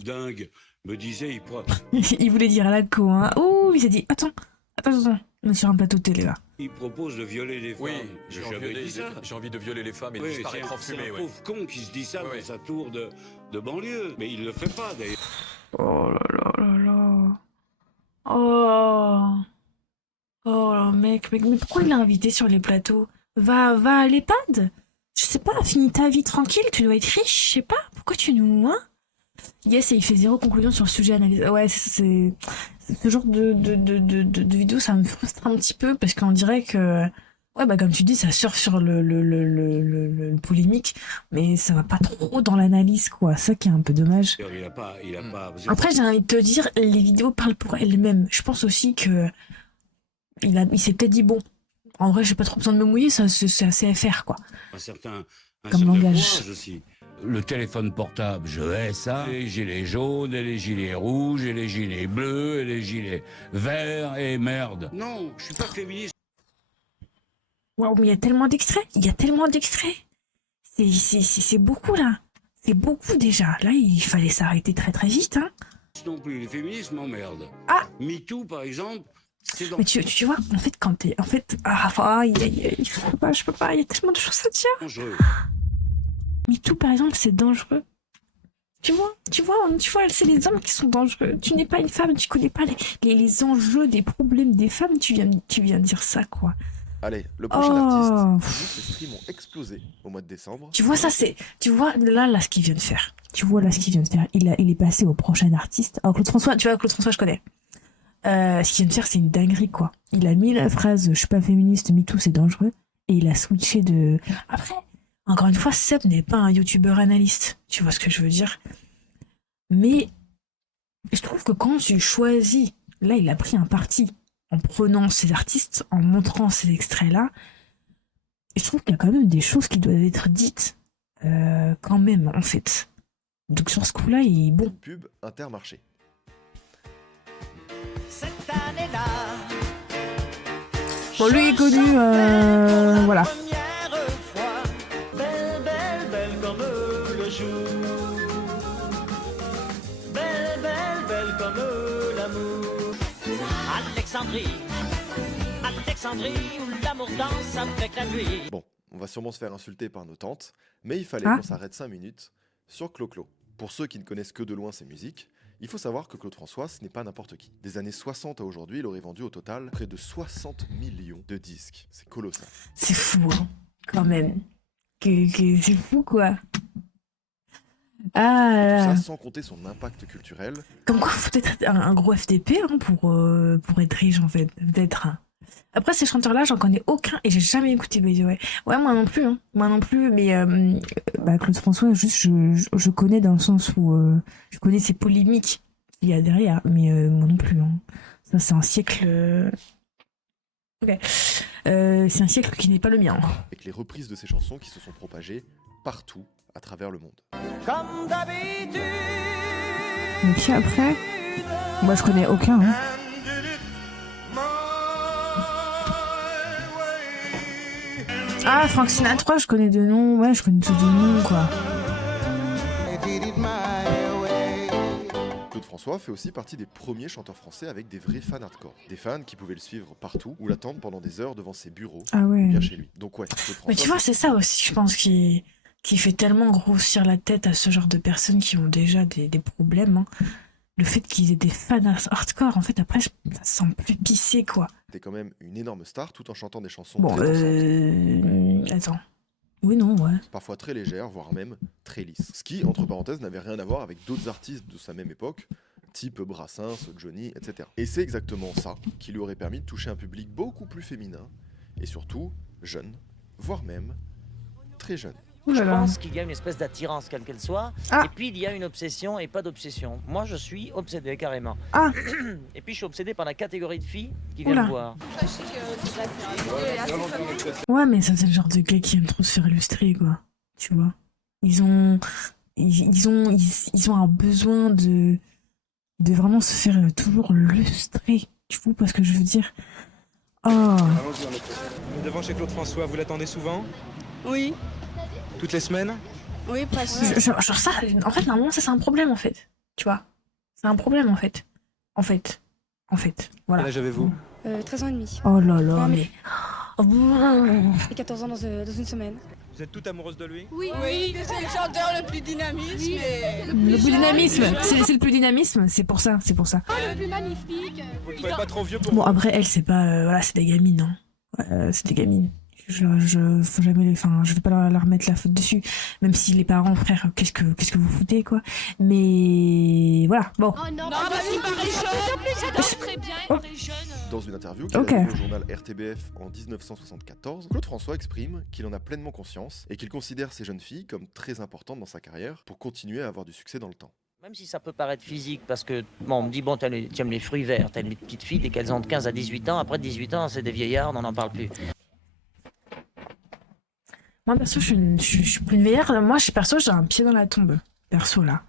dingues me disaient, Il voulait dire à la co, hein. Oh, il s'est dit, attends, on est sur un plateau télé là. ils proposent de violer les femmes. Oui, j'ai jamais dit ça. j'ai envie de violer les femmes et de Oui, disparaître en c'est fumée. un Ouais. pauvre con qui se dit ça Oui, dans oui. sa tour de banlieue. Mais il le fait pas, d'ailleurs. Oh là là là là. Oh. Oh mec, mais pourquoi il l'a invité sur les plateaux? Va à l'EHPAD. Je sais pas, finis ta vie tranquille, tu dois être riche, je sais pas. Pourquoi tu nous... Hein? Yes, et il fait zéro conclusion sur le sujet analysé. Ouais, c'est ce genre de vidéo, ça me frustre un petit peu parce qu'on dirait que... Ouais, bah comme tu dis, ça surfe sur le polémique, mais ça va pas trop dans l'analyse, quoi. Ça qui est un peu dommage. Il a pas. Après, j'ai envie de te dire, les vidéos parlent pour elles-mêmes. Je pense aussi que il s'est peut-être dit, bon, en vrai, j'ai pas trop besoin de me mouiller, ça, c'est assez FR, quoi. un certain langage. courage aussi. Le téléphone portable, je hais ça. Les gilets jaunes, et les gilets rouges, et les gilets bleus, et les gilets verts, et merde. Non, je suis pas féministe. Waouh, mais il y a tellement d'extraits, C'est beaucoup, là. C'est beaucoup, déjà. Là, il fallait s'arrêter très très vite, hein. Non plus, les féministes m'emmerdent. Ah. MeToo, par exemple, c'est dans... Mais tu vois, en fait, quand t'es... En fait... je peux pas, il y a tellement de choses à dire. dangereux. MeToo, par exemple, c'est dangereux. Tu vois, c'est les hommes qui sont dangereux. Tu n'es pas une femme, tu connais pas les enjeux des problèmes des femmes, tu viens dire ça, quoi. Allez, le prochain Oh. artiste. Ses streams ont explosé au mois de décembre. Tu vois, ça, c'est... Tu vois, là, ce qu'il vient de faire. Il est passé au prochain artiste. Alors, Claude François, tu vois, Claude François, je connais. Ce qu'il vient de faire, c'est une dinguerie, quoi. Il a mis la phrase « Je suis pas féministe, MeToo, c'est dangereux ». Et il a switché de... Après, encore une fois, Seb n'est pas un youtubeur analyste. Tu vois ce que je veux dire? Mais je trouve que quand tu choisis... Là, il a pris un parti en prenant ces artistes, en montrant ces extraits-là. Et je trouve qu'il y a quand même des choses qui doivent être dites quand même, en fait. Donc sur ce coup-là, il est bon. Pub Intermarché. Cette année-là, Bon, lui est connu, voilà. première fois, belle, belle, belle comme le jour. Belle, belle, belle comme l'amour. Alexandrie, où l'amour danse avec la nuit. Bon, on va sûrement se faire insulter par nos tantes, mais il fallait Ah. qu'on s'arrête 5 minutes sur Clo-Clo. Pour ceux qui ne connaissent que de loin ses musiques, il faut savoir que Claude François, ce n'est pas n'importe qui. Des années 60 à aujourd'hui, il aurait vendu au total près de 60 millions de disques. C'est colossal. C'est fou, hein. quand même. C'est fou, quoi. Ah Tout là ça là. sans compter son impact culturel. Comme quoi, faut peut-être être un gros FDP hein, pour être riche, en fait. Peut-être. Hein. Après, ces chanteurs-là, j'en connais aucun et j'ai jamais écouté, by the way. Ouais, moi non plus, hein. Moi non plus, mais Claude François, juste, je connais dans le sens où je connais ces polémiques qu'il y a derrière, mais moi non plus. Hein. Ça, c'est un siècle. Ok. C'est un siècle qui n'est pas le mien. Avec les reprises de ses chansons qui se sont propagées partout à travers le monde. Comme d'habitude. Mais qui après moi, je connais aucun. Hein. Ah, Frank Sinatra, je connais de nom. Ouais, je connais tous de nom, quoi. Claude François fait aussi partie des premiers chanteurs français avec des vrais fans hardcore. Des fans qui pouvaient le suivre partout ou l'attendre pendant des heures devant ses bureaux Ah ouais. ou bien chez lui. Donc ouais, Claude François, Mais tu vois, c'est ça aussi, je pense, qui fait tellement grossir la tête à ce genre de personnes qui ont déjà des problèmes. Hein. Le fait qu'ils aient des fans hardcore, en fait, après, ça sent plus pissé, quoi. c'était quand même une énorme star tout en chantant des chansons Bon, très dansantes, attends. Oui, non, ouais. parfois très légères, voire même très lisses. Ce qui, entre parenthèses, n'avait rien à voir avec d'autres artistes de sa même époque, type Brassens, Johnny, etc. Et c'est exactement ça qui lui aurait permis de toucher un public beaucoup plus féminin, et surtout jeune, voire même très jeune. Ouh là Je là. pense qu'il y a une espèce d'attirance, quelle qu'elle soit, Ah. et puis il y a une obsession et pas d'obsession. Moi, je suis obsédé, carrément. Ah. Et puis je suis obsédé par la catégorie de filles qui viennent Oula. me voir. Ouais, mais ça, c'est le genre de gars qui aiment trop se faire illustrer, quoi. Tu vois. Ils ont un besoin de vraiment se faire toujours lustrer. Tu vois ce que je veux dire? Oh. Allons-y, on est devant chez Claude François, vous l'attendez souvent? Oui, Toutes les semaines? oui, presque. Genre ça, en fait, normalement, ça, c'est un problème, en fait. Tu vois? C'est un problème, en fait. En fait, voilà. Quel âge avez-vous? 13 ans et demi. Oh là là, Non, mais... Et 14 ans dans une semaine. Vous êtes toute amoureuse de lui? Oui, c'est le chanteur le plus dynamique. Le plus dynamisme, c'est le plus dynamisme, c'est pour ça. Le plus magnifique. Vous ne trouvez pas trop vieux pour Bon, vous? après, elle, c'est pas... voilà, c'est des gamines, hein. C'est des gamines. Faut jamais... Enfin, je vais pas leur remettre la faute dessus. Même si les parents, frère, qu'est-ce que vous foutez, quoi. Mais... voilà, bon. Oh non, parce qu'il paraît jeune. il danse très bien, il paraît jeune. Dans une interview qu'il Ok. a donnée au journal RTBF en 1974, Claude François exprime qu'il en a pleinement conscience et qu'il considère ces jeunes filles comme très importantes dans sa carrière pour continuer à avoir du succès dans le temps. Même si ça peut paraître physique, parce que, bon, on me dit, bon, tu aimes les fruits verts, t'aimes les petites filles dès qu'elles ont de 15 à 18 ans, après 18 ans, c'est des vieillards, on n'en parle plus. Moi, perso, je suis plus une vieillarde. Moi, perso, j'ai un pied dans la tombe. Perso, là.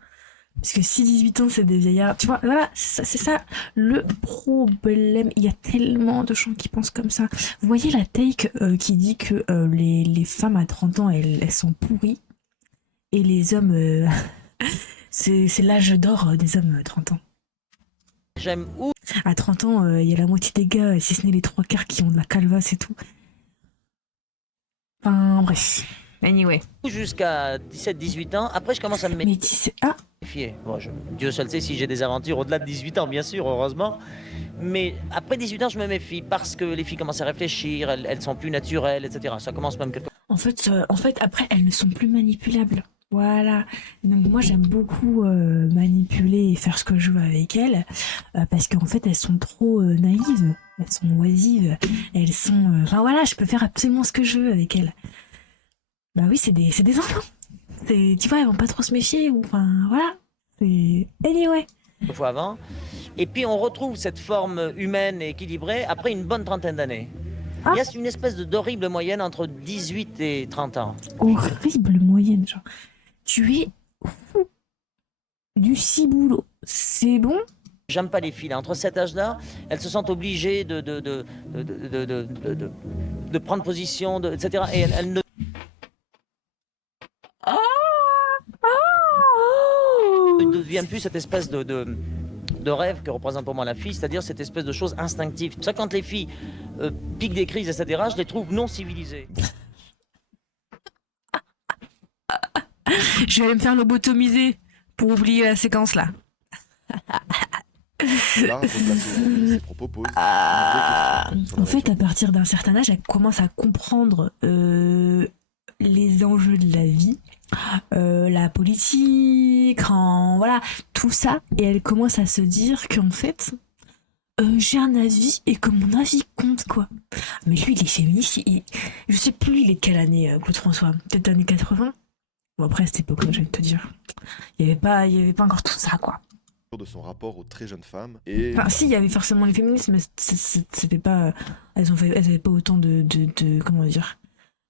Parce que si 18 ans, c'est des vieillards... Tu vois, voilà, c'est ça le problème. Il y a tellement de gens qui pensent comme ça. Vous voyez la take qui dit que les femmes à 30 ans, elles sont pourries. Et les hommes... c'est l'âge d'or des hommes, 30 ans. J'aime où À 30 ans, il y a la moitié des gars, si ce n'est les 3/4 qui ont de la calvasse et tout. Enfin, bref. Anyway. jusqu'à 17-18 ans, après je commence à me Mais ah, méfier. Bon, Dieu seul sait si j'ai des aventures au-delà de 18 ans, bien sûr, heureusement. Mais après 18 ans, je me méfie parce que les filles commencent à réfléchir, elles sont plus naturelles, etc. Ça commence même quelque en fait, après, elles ne sont plus manipulables. Voilà. Donc moi, j'aime beaucoup manipuler et faire ce que je veux avec elles, parce qu'en fait, elles sont trop naïves, elles sont oisives, elles sont... Enfin voilà, je peux faire absolument ce que je veux avec elles. Bah oui, c'est des enfants. Tu vois, elles vont pas trop se méfier, ou enfin voilà. Anyway. fois avant. Et puis on retrouve cette forme humaine et équilibrée après une bonne trentaine d'années. Ah. Il y a une espèce d'horrible moyenne entre 18 et 30 ans. Horrible moyenne, genre. Tu es fou du ciboulot. C'est bon? J'aime pas les filles, là. Entre cet âge-là, elles se sentent obligées de prendre position, etc. Et elles ne... ne deviennent plus cette espèce de rêve que représente pour moi la fille, c'est-à-dire cette espèce de chose instinctive. Ça, quand les filles piquent des crises, etc., je les trouve non civilisées. Je vais aller me faire lobotomiser pour oublier la séquence là. Là, replacer aujourd'hui ses propos pose une vraie question sur la En fait, à partir d'un certain âge, elle commence à comprendre les enjeux de la vie, la politique, voilà, tout ça, et elle commence à se dire qu'en fait, j'ai un avis et que mon avis compte, quoi. Mais lui, il est féministe, je sais plus, il est de quelle année, Claude François? Peut-être années 80? Bon, après, à cette époque-là, je vais te dire, il y avait pas encore tout ça, quoi. De son rapport aux très jeunes femmes. Et Enfin, si, il y avait forcément les féministes, mais c'était pas. Elles avaient pas autant de comment dire.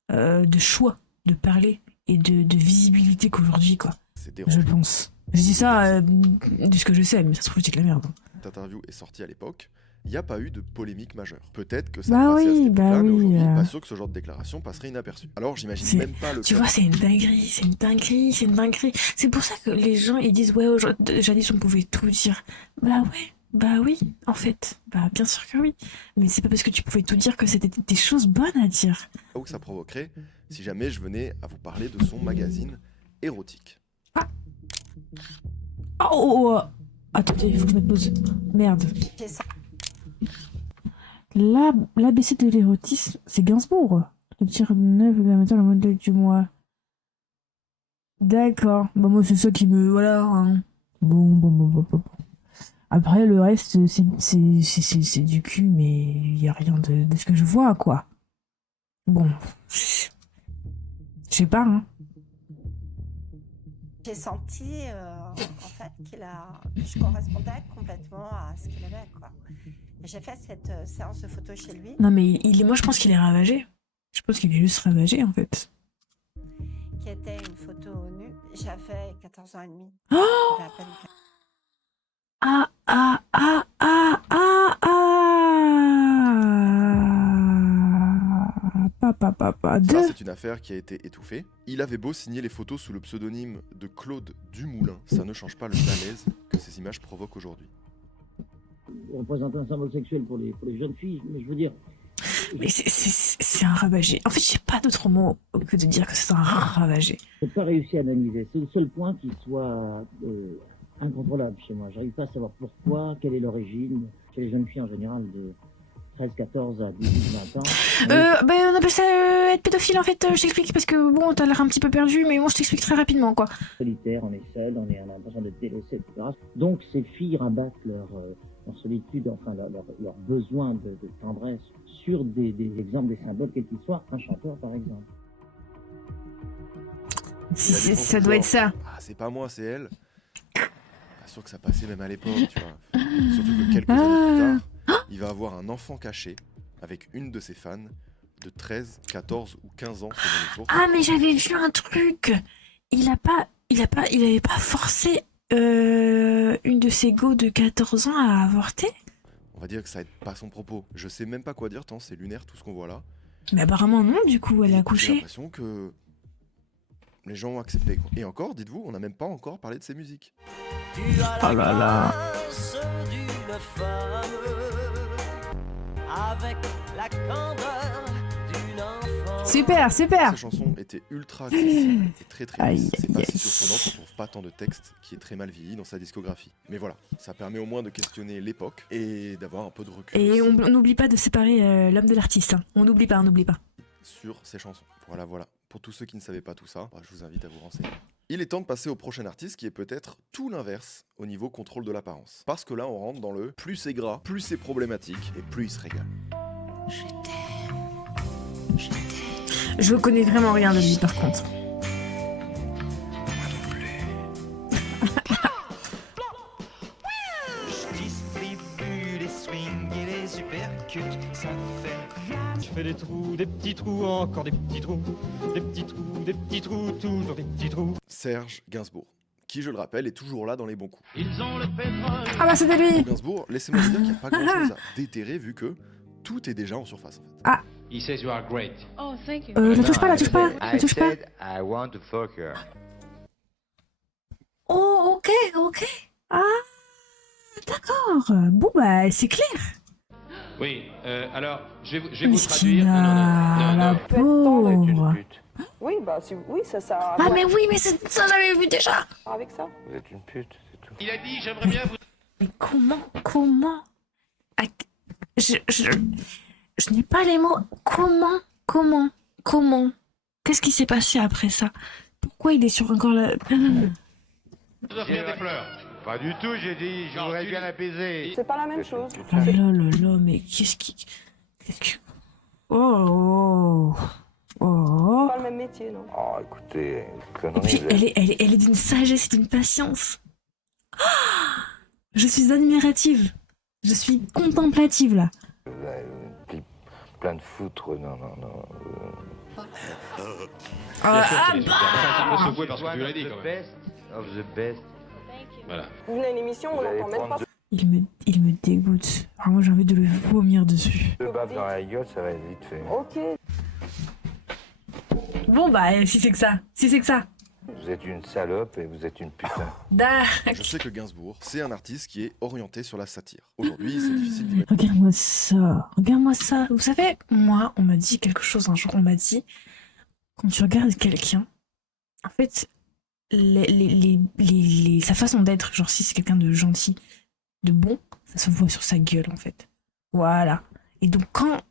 De choix de parler et de visibilité qu'aujourd'hui, quoi. c'est Je dérangeant. pense. Je dis ça de ce que je sais, mais ça se trouve, c'est que la merde. Cette interview est sortie à l'époque, il n'y a pas eu de polémique majeure. Peut-être que ça Bah passait à cette oui, époque-là, bah mais oui, aujourd'hui, pas sûr que ce genre de déclaration passerait inaperçu. Alors j'imagine C'est- même pas le Tu cas. vois, c'est une dinguerie, c'est une dinguerie, c'est une dinguerie. C'est pour ça que les gens, ils disent, ouais, jadis, on pouvait tout dire. Bah ouais, bah oui, en fait. Bah bien sûr que oui. Mais c'est pas parce que tu pouvais tout dire que c'était des choses bonnes à dire. Où que ça provoquerait si jamais je venais à vous parler de son magazine érotique. Oh, attendez, il faut que je me pose. Merde. L'ABC de l'érotisme, c'est Gainsbourg. Le tir de neuf, le amateur, le modèle du mois. D'accord. Bah moi, c'est ça qui me... Voilà. Hein. Bon. Après, le reste, c'est du cul, mais il y a rien de ce que je vois, quoi. Bon. Je sais pas, hein. J'ai senti en fait je correspondais complètement à ce qu'il aimait, quoi. Et j'ai fait cette séance de photos chez lui. Non, mais moi, je pense qu'il est ravagé. Je pense qu'il est juste ravagé, en fait. Qui était une photo nue. J'avais 14 ans et demi. Oh J'avais à peine 15. Ça, Deux. c'est une affaire qui a été étouffée. Il avait beau signer les photos sous le pseudonyme de Claude Dumoulin, ça ne change pas le malaise que ces images provoquent aujourd'hui. Représente un symbole sexuel pour les jeunes filles, mais je veux dire... Mais c'est un ravagé. En fait, j'ai pas d'autre mot que de dire que c'est un ravagé. J'ai pas réussi à analyser. C'est le seul point qui soit incontrôlable chez moi. J'arrive pas à savoir pourquoi, quelle est l'origine. Chez les jeunes filles en général de 13, 14 à 18, 20 ans. On appelle ça être pédophile, en fait. Je t'explique parce que bon, t'as l'air un petit peu perdu, mais bon, je t'explique très rapidement, quoi. Solitaire, on est seul, on a l'impression d'être délaissé, etc. Donc ces filles rabattent leur solitude, enfin leur besoin de tendresse sur des exemples, des symboles, quels qu'ils soient. Un chanteur, par exemple. Ça doit être ça. Ah, c'est pas moi, c'est elle. Pas sûr que ça passait même à l'époque, tu vois. Surtout que quelques années plus tard, il va avoir un enfant caché avec une de ses fans de 13, 14 ou 15 ans selon les sources. Ah, mais j'avais vu un truc. Il avait pas forcé une de ses go de 14 ans à avorter. On va dire que ça aide pas son propos. Je sais même pas quoi dire tant c'est lunaire tout ce qu'on voit là. Mais apparemment non, du coup, elle a J'ai accouché. l'impression que les gens ont accepté, quoi. Et encore, dites-vous, on n'a même pas encore parlé de ses musiques. Oh là là. D'une femme avec la candeur d'une enfant. Super. Ces chansons étaient ultra accessibles et très lisses. C'est pas si surprenant qu'on trouve pas tant de texte qui est très mal vieilli dans sa discographie. Mais voilà, ça permet au moins de questionner l'époque et d'avoir un peu de recul Et aussi on n'oublie pas de séparer l'homme de l'artiste. Hein. On n'oublie pas. sur ces chansons. Voilà. Pour tous ceux qui ne savaient pas tout ça, je vous invite à vous renseigner. Il est temps de passer au prochain artiste qui est peut-être tout l'inverse au niveau contrôle de l'apparence. Parce que là, on rentre dans le plus c'est gras, plus c'est problématique et plus il se régale. Je connais vraiment rien de lui, par contre. Je distribue les swings et les uppercuts, ça fait... Je fais des petits trous, encore des petits trous, toujours des petits trous. Serge Gainsbourg, qui, je le rappelle, est toujours là dans les bons coups. Ils ont le pétrole. Ah bah c'était lui. Pour Gainsbourg, laissez-moi vous dire qu'il n'y a pas grand-chose à déterrer vu que tout est déjà en surface en fait. Ah. He says you are great. Oh, thank you. La touche pas. La touche pas. I want to fuck her. Oh, ok. Ah, d'accord. Bon, bah, c'est clair. Oui, alors, je vais vous traduire. Mesquina, la pauvre. Oui, ça sert à... Ah, mais oui, mais ça, j'avais vu déjà. Avec ça. Vous êtes une pute, c'est tout. Il a dit, j'aimerais bien vous... Mais comment Je n'ai pas les mots. Comment Qu'est-ce qui s'est passé après ça? Pourquoi il est sur encore la... Des fleurs. Pas du tout, j'ai dit, je voudrais bien l'apaiser. C'est pas la même chose. Oh là là là, mais qu'est-ce que... Oh, oh. Pas le même métier, non. Oh, écoutez, Et puis, elle est d'une sagesse et d'une patience. Ah, je suis admirative. Je suis contemplative, là. Plein de foutre, non. Ah, Ça me secouait parce que tu l'as dit, quand même. Best of the best. Voilà. Vous venez à une émission, on n'entend même pas. il me dégoûte. Vraiment, j'ai envie de le vomir dessus. Deux baffes dans la gueule, ça va être vite fait. Ok. Bon, bah, si c'est que ça. Vous êtes une salope et vous êtes une putain. Je sais que Gainsbourg, c'est un artiste qui est orienté sur la satire. Aujourd'hui, c'est difficile d'imaginer. Regarde-moi ça. Vous savez, moi, on m'a dit quelque chose un jour. On m'a dit, quand tu regardes quelqu'un, en fait, sa façon d'être, genre si c'est quelqu'un de gentil, de bon, ça se voit sur sa gueule, en fait. Voilà. Et donc, quand...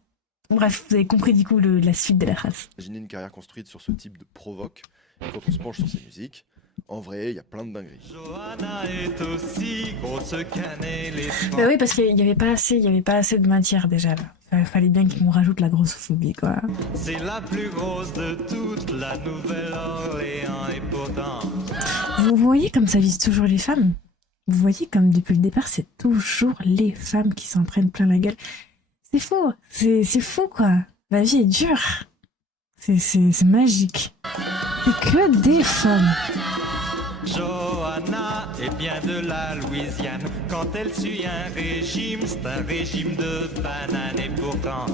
Bref, vous avez compris, du coup, la suite de la phrase. Imaginez une carrière construite sur ce type de provoque. Et quand on se penche sur ses musiques, en vrai, il y a plein de dingueries. Johanna est aussi grosse qu'un éléphant. Bah oui, parce qu'il y avait pas assez de matière déjà là. Fallait bien qu'on rajoute la grossophobie, quoi. C'est la plus grosse de toute la Nouvelle-Orléans et pourtant. Vous voyez comme ça vise toujours les femmes? Vous voyez comme depuis le départ, c'est toujours les femmes qui s'en prennent plein la gueule. C'est faux, c'est fou quoi. La vie est dure. C'est magique. C'est que des femmes. Johanna est bien de la Louisiane. Quand elle suit un régime, c'est un régime de bananes et pourtant.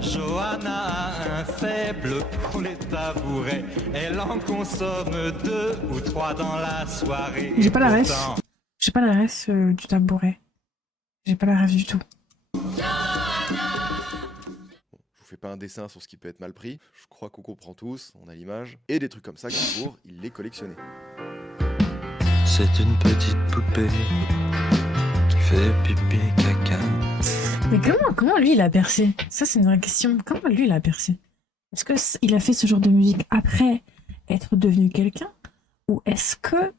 Johanna a un faible pour les tabourets. Elle en consomme 2 ou 3 dans la soirée. J'ai pas la ref. J'ai pas la ref du tabouret. J'ai pas la ref du tout. Je vous fais pas un dessin sur ce qui peut être mal pris. Je crois qu'on comprend tous, on a l'image. Et des trucs comme ça, Gainsbourg, il les collectionnait. C'est une petite poupée qui fait pipi caca. Mais comment lui il a percé? Ça c'est une vraie question. Comment lui il a percé? Est-ce que il a fait ce genre de musique après être devenu quelqu'un? Ou est-ce que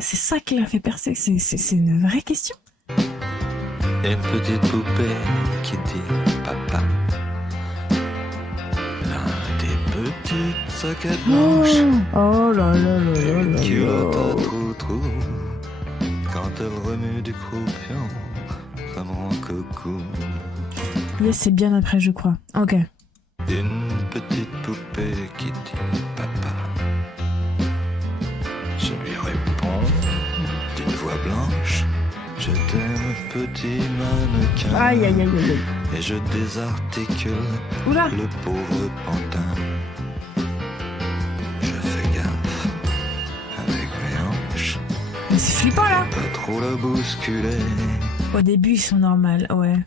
c'est ça qui l'a fait percer? C'est une vraie question. Une petite poupée qui dit papa. Des petites soquettes blanches. Oh là là là là Une là culotte là. à trou-trou. Quand elle remue du croupion, ça me rend coco. Yes, c'est bien après je crois. Ok. Une petite poupée qui dit papa. Je lui réponds d'une voix blanche. Je t'aime petit mannequin. Aïe aïe aïe aïe aïe. Et je désarticule Oula. le pauvre pantin. Je fais gaffe avec mes hanches. Mais c'est flippant là. Pas trop la bousculer. Au début ils sont normales, ouais.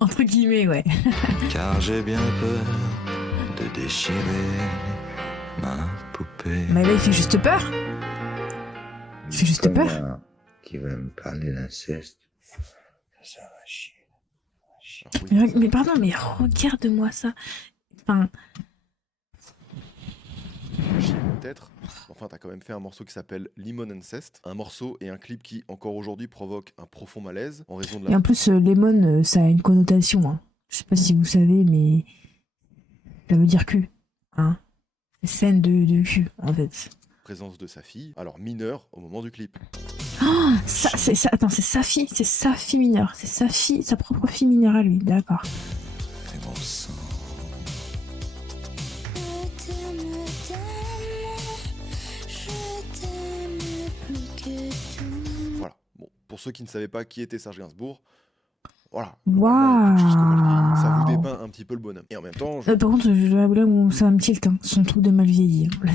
Entre guillemets, ouais. Car j'ai bien peur de déchirer ma poupée. Mais là il fait juste peur. Il fait juste peur. Qui va me parler d'inceste. Ça va chier. Mais pardon, mais regarde-moi ça. Enfin, Peut-être. Enfin, t'as quand même fait un morceau qui s'appelle Lemon Incest. Un morceau et un clip qui, encore aujourd'hui, provoque un profond malaise en raison de et la... en plus, Lemon, ça a une connotation. Hein. Je sais pas si vous savez, mais ça veut dire cul. Hein. C'est scène de cul, en fait. présence de sa fille, alors mineure au moment du clip. Oh, attends, c'est sa fille mineure. C'est sa fille, sa propre fille mineure à lui, d'accord. Et mon sang. Voilà. Bon, pour ceux qui ne savaient pas qui était Serge Gainsbourg, voilà. Waouh. Ça vous dépeint un petit peu le bonhomme. Et en même temps, Par contre, je dois avouer où ça me tilt, hein. Son truc de mal vieilli. Hein.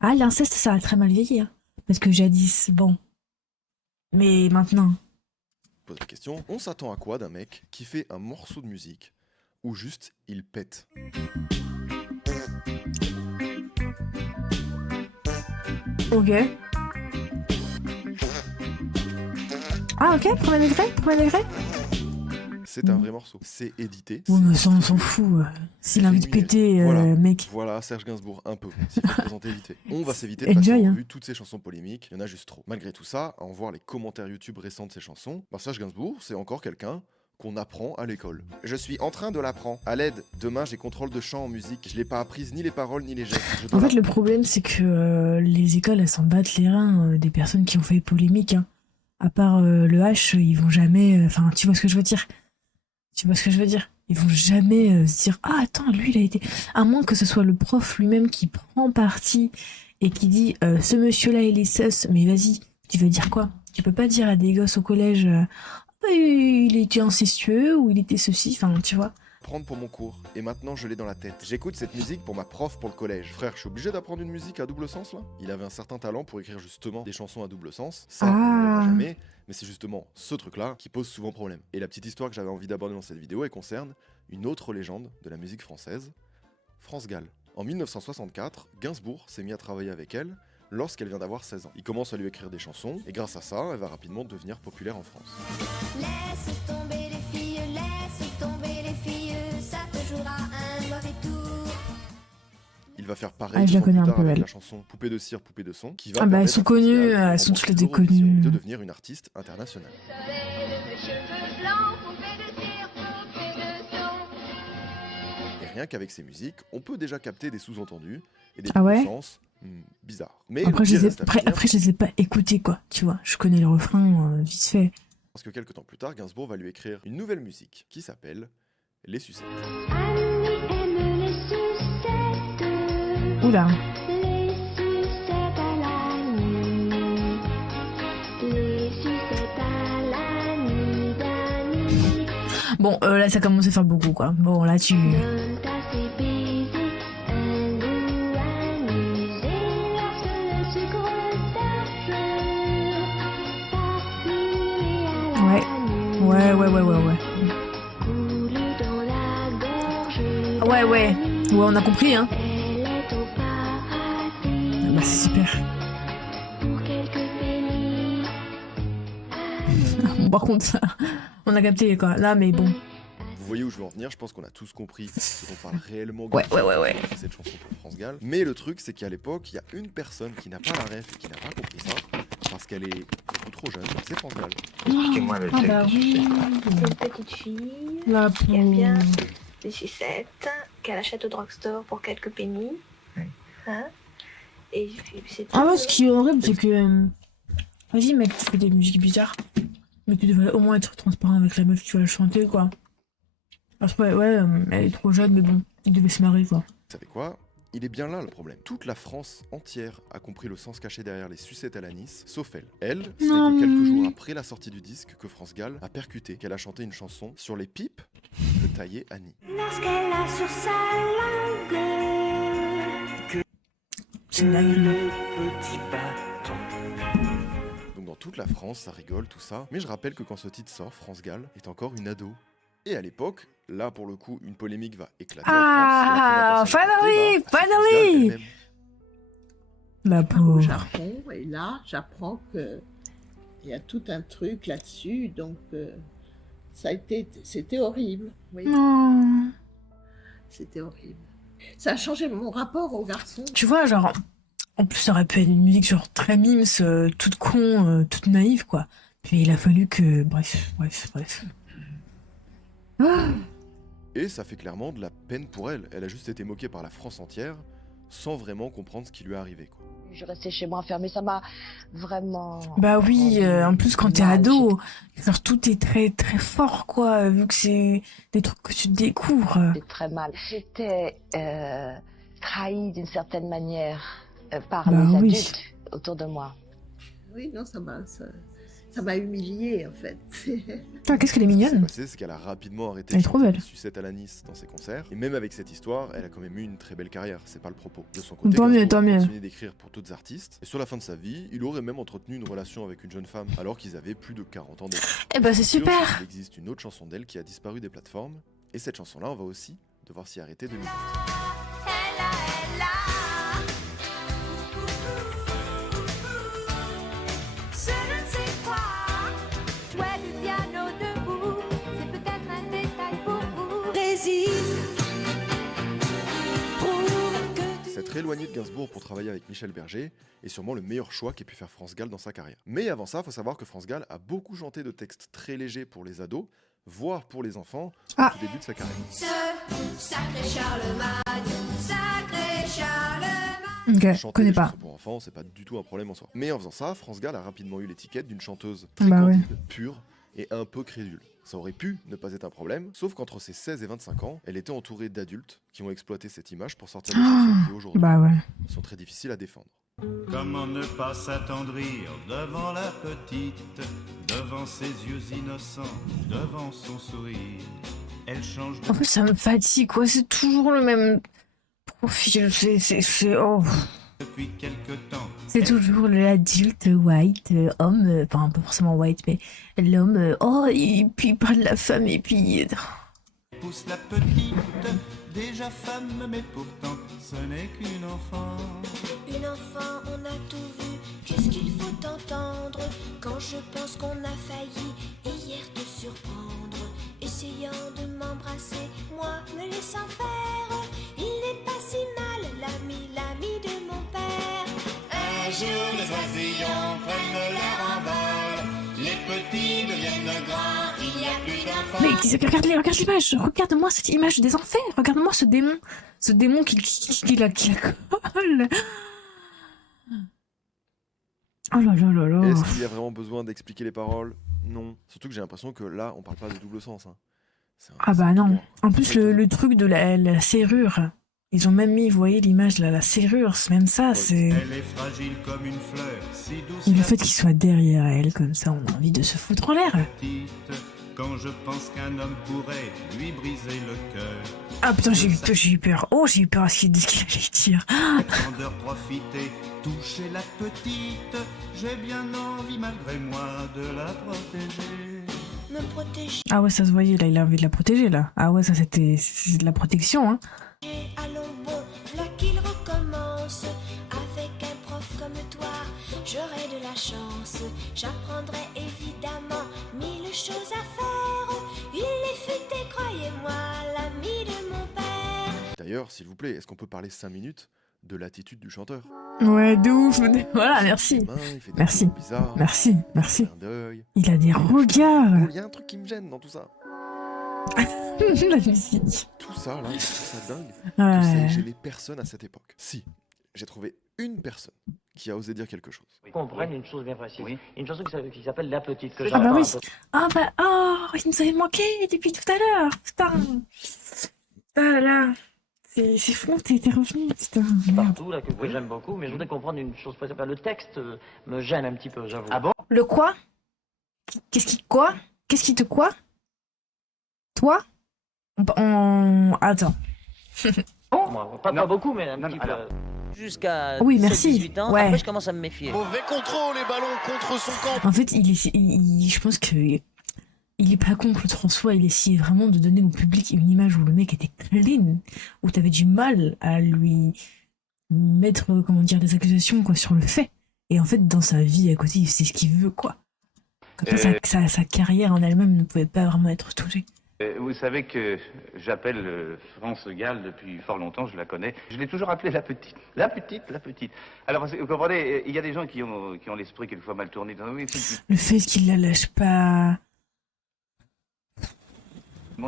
Ah, l'inceste, ça a très mal vieilli. Hein. Parce que jadis, bon. Mais maintenant. pose la question, on s'attend à quoi d'un mec qui fait un morceau de musique où juste il pète? Ok. Ah ok, premier degré. c'est un vrai morceau. C'est édité. Ouais, mais ça, on s'en fout. S'il a envie de péter, mec. Voilà, Serge Gainsbourg, un peu, s'il faut présenter vite fait. On va s'éviter de Enjoy, passer en hein. revue toutes ces chansons polémiques, il y en a juste trop. Malgré tout ça, à en voir les commentaires YouTube récents de ces chansons, Serge Gainsbourg, c'est encore quelqu'un qu'on apprend à l'école. Je suis en train de l'apprendre. À l'aide, demain j'ai contrôle de chant en musique. Je l'ai pas apprise ni les paroles ni les gestes. Je dois En fait, le problème, c'est que les écoles, elles s'en battent les reins des personnes qui ont fait polémique. Hein. À part le H, ils vont jamais... Enfin, tu vois ce que je veux dire? Tu vois ce que je veux dire? Ils vont jamais se dire « Ah, attends, lui, il a été... » À moins que ce soit le prof lui-même qui prend parti et qui dit « Ce monsieur-là, il est sus. » Mais vas-y, tu veux dire quoi? Tu peux pas dire à des gosses au collège il était incestueux ou il était ceci, enfin, tu vois. Prendre pour mon cours, et maintenant je l'ai dans la tête. J'écoute cette musique pour ma prof pour le collège. Frère, je suis obligé d'apprendre une musique à double sens là? Il avait un certain talent pour écrire justement des chansons à double sens. Ça, on ne le verra jamais, mais c'est justement ce truc-là qui pose souvent problème. Et la petite histoire que j'avais envie d'aborder dans cette vidéo, elle concerne une autre légende de la musique française, France Gall. En 1964, Gainsbourg s'est mis à travailler avec elle lorsqu'elle vient d'avoir 16 ans. Il commence à lui écrire des chansons, et grâce à ça, elle va rapidement devenir populaire en France. Laisse tomber les filles, ça te jouera un mauvais tour. Il va faire Ah, pareil je la deux ans connais plus un tard peu, avec elle. la chanson Poupée de cire, poupée de son, qui va Ah bah, elles permettre sont à France connues, Gall, elles sont remporter toutes les deux l'Eurovision, connues. de devenir une artiste internationale. Et rien qu'avec ces musiques, on peut déjà capter des sous-entendus et des Ah ouais sens bizarres. Mais Après, le je pire les ai... reste à venir, Après, je les ai pas écoutés, quoi. Tu vois, je connais le refrain vite fait. parce que quelques temps plus tard, Gainsbourg va lui écrire une nouvelle musique qui s'appelle Les Sucettes. Oula. Bon, là, ça commence à faire beaucoup, quoi. Bon, là, tu... Ouais, ouais, on a compris, hein. Bah, c'est super. Bon, par contre, ça, on a capté, quoi. Là, mais bon. Vous voyez où je veux en venir, je pense qu'on a tous compris ce dont parle réellement Ouais. cette chanson pour France Gall. Mais le truc, c'est qu'à l'époque, il y a une personne qui n'a pas la ref et qui n'a pas compris ça, parce qu'elle est beaucoup trop jeune, c'est France Gall. Expliquez-moi le texte. Bah oui. C'est une petite fille La qui aime bien pauvre. des sucettes qu'elle achète au drugstore pour quelques pennies. Hein? Et c'est Ah ouais, ce qui est horrible, c'est que... Vas-y, mec, tu fais des musiques bizarres. Mais tu devrais au moins être transparent avec la meuf que tu vas le chanter, quoi. Parce que, ouais, elle est trop jeune, mais bon, il devait se marrer, quoi. Vous savez quoi? Il est bien là le problème. Toute la France entière a compris le sens caché derrière les sucettes à l'anis, sauf elle. Elle, ce n'est que quelques jours après la sortie du disque que France Gall a percuté qu'elle a chanté une chanson sur les pipes de tailler Annie. Lorsqu'elle a sur sa langue C'est une dinguerie. Donc dans toute la France, ça rigole, tout ça. Mais je rappelle que quand ce titre sort, France Gall est encore une ado. Et à l'époque, là pour le coup, une polémique va éclater Ah, en France. finally. La Au pauvre. Japon, et là, j'apprends qu'il y a tout un truc là-dessus, donc c'était horrible. Oui, Non. c'était horrible. Ça a changé mon rapport aux garçons. Tu vois, genre... En plus, ça aurait pu être une musique genre très mimes, toute con, toute naïve, quoi. Puis il a fallu que... Bref. Ah. Et ça fait clairement de la peine pour elle. Elle a juste été moquée par la France entière, sans vraiment comprendre ce qui lui est arrivé, quoi. Je restais chez moi enfermée, ça m'a vraiment... Bah oui, en plus quand t'es ado, genre tout est très très fort, quoi, vu que c'est des trucs que tu découvres. C'était très mal. J'étais trahie d'une certaine manière par Bah les oui. adultes autour de moi. Oui, non, ça m'a humiliée, en fait. Putain, qu'est-ce qu'elle est Ce qui mignonne. s'est passé, c'est qu'elle a rapidement arrêté Elle est de trop chanter belle. les sucettes à l'anis dans ses concerts. Et même avec cette histoire, elle a quand même eu une très belle carrière, c'est pas le propos. De son côté, Tant mieux, Gainsbourg tant a mieux. continué d'écrire pour d'autres artistes. Et sur la fin de sa vie, il aurait même entretenu une relation avec une jeune femme, alors qu'ils avaient plus de 40 ans d'écart. Eh ben, c'est Sûr, super. Il existe une autre chanson d'elle qui a disparu des plateformes. Et cette chanson-là, on va aussi devoir s'y arrêter 2020. Ce je ne sais quoi, jouait du piano debout, c'est peut-être un très éloigné de Gainsbourg pour travailler avec Michel Berger, et sûrement le meilleur choix qu'ait pu faire France Gall dans sa carrière. Mais avant ça, faut savoir que France Gall a beaucoup chanté de textes très légers pour les ados, voire pour les enfants, au tout début de sa carrière. Sacré Charlemagne, sacré Charlemagne. Ok, Chanter connais des pas. chansons pour enfants, c'est pas du tout un problème en soi. Mais en faisant ça, France Gall a rapidement eu l'étiquette d'une chanteuse très Bah ouais. candide, pure et un peu crédule. Ça aurait pu ne pas être un problème, sauf qu'entre ses 16 et 25 ans, elle était entourée d'adultes qui ont exploité cette image pour sortir des chansons qui aujourd'hui Bah ouais. sont très difficiles à défendre. Comment ne pas s'attendrir devant la petite, devant ses yeux innocents, devant son sourire. Elle change de... En plus, ça me fatigue, quoi. C'est toujours le même profil. Oh. depuis quelque temps. C'est toujours l'adulte white, homme, enfin pas forcément white, mais l'homme, oh, et puis il parle de la femme, et puis... Pousse la petite, déjà femme, mais pourtant ce n'est qu'une enfant. Une enfant, on a tout vu, qu'est-ce qu'il faut entendre quand je pense qu'on a failli hier te surprendre, essayant de m'embrasser, moi me laissant faire, il n'est pas si mal, l'ami de mon père. Un jour les oisillons prennent leur envol, les petits deviennent grands, il n'y a plus d'enfants. Mais regarde l'image, regarde-moi cette image des enfers, regarde-moi ce démon qui la colle. Oh là là là là. Est-ce qu'il y a vraiment besoin d'expliquer les paroles? Non. Surtout que j'ai l'impression que là, on parle pas de double sens. Hein. Ah bah non. En plus, le truc de la serrure, ils ont même mis, vous voyez l'image là, la serrure, c'est même ça, c'est... Elle est fragile comme une fleur, si douce. Et le fait qu'il soit derrière elle, comme ça, on a envie de se foutre en l'air. Petite, quand je pense qu'un homme pourrait lui briser le cœur. Ah putain, j'ai eu peur. Oh, j'ai eu peur à ce qu'il allait dire. Grandeur profiter, toucher la petite, j'ai bien envie malgré moi de la protéger. Me protéger, Ah ouais, ça se voyait, là, il a envie de la protéger, là. Ah ouais, ça c'est de la protection, hein. allons bon, là qu'il recommence, avec un prof comme toi, j'aurai de la chance, j'apprendrai évidemment 1000 choses à faire, il est futé, croyez-moi, l'ami de mon père. D'ailleurs, s'il vous plaît, est-ce qu'on peut parler 5 minutes de l'attitude du chanteur? Ouais, de ouf. Voilà, merci. Il fait des Merci. mouvements bizarres, Merci, il fait merci. un clin d'œil. Il a des regards. Il y a un truc qui me gêne dans tout ça. La musique. Tout ça, là, je trouve ça dingue. Ouais. Que ça ait gêné personne à cette époque. Si, j'ai trouvé une personne qui a osé dire quelque chose. Comprenne une chose bien précise. Une chanson qui s'appelle La Petite. Que Ah bah j'entends oui. un peu. Ah bah, oh, il nous avait manqué depuis tout à l'heure. Putain. Ah là. C'est fou, t'es revenu, putain. Merde. Partout, là, que j'aime beaucoup, mais je voudrais comprendre une chose précise. Le texte me gêne un petit peu, j'avoue. Ah bon? Le quoi? Qu'est-ce qui te quoi? Toi? Attends. Moi, pas beaucoup, mais un petit peu. Jusqu'à Oui, merci. 18 ans, Ouais. après je commence à me méfier. Mauvais contrôle, les ballons contre son camp. En fait, je pense que il est pas con, Claude François. Il essayait vraiment de donner au public une image où le mec était clean, où t'avais du mal à lui mettre, comment dire, des accusations quoi sur le fait. Et en fait, dans sa vie à côté, il sait ce qu'il veut, quoi. Comme ça, sa carrière en elle-même ne pouvait pas vraiment être touchée. Vous savez que j'appelle France Gall depuis fort longtemps, je la connais. Je l'ai toujours appelée la petite. La petite, la petite. Alors, vous comprenez, il y a des gens qui ont l'esprit quelquefois mal tourné. Oui, Le fait qu'il la lâche pas...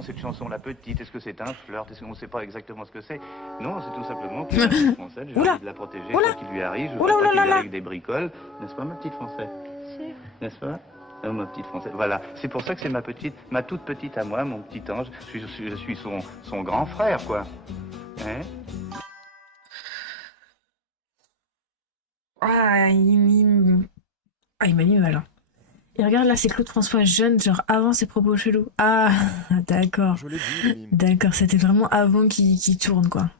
cette chanson, La Petite, est-ce que c'est un flirt? Est-ce qu'on ne sait pas exactement ce que c'est? Non, c'est tout simplement que la petite Française, j'ai envie de la protéger, quoi qu'il lui arrive. Je veux pas qu'il lui arrive des bricoles. N'est-ce pas, ma petite Française? N'est-ce pas? Oh, ma petite Française. Voilà, c'est pour ça que c'est ma toute petite à moi, mon petit ange. Je suis son grand frère, quoi. Hein? Ah, il m'a mis mal. Et regarde là, c'est Claude François jeune, genre avant ses propos chelous. Ah, d'accord. Je l'ai dit, le mime. D'accord, c'était vraiment avant qu'il tourne, quoi.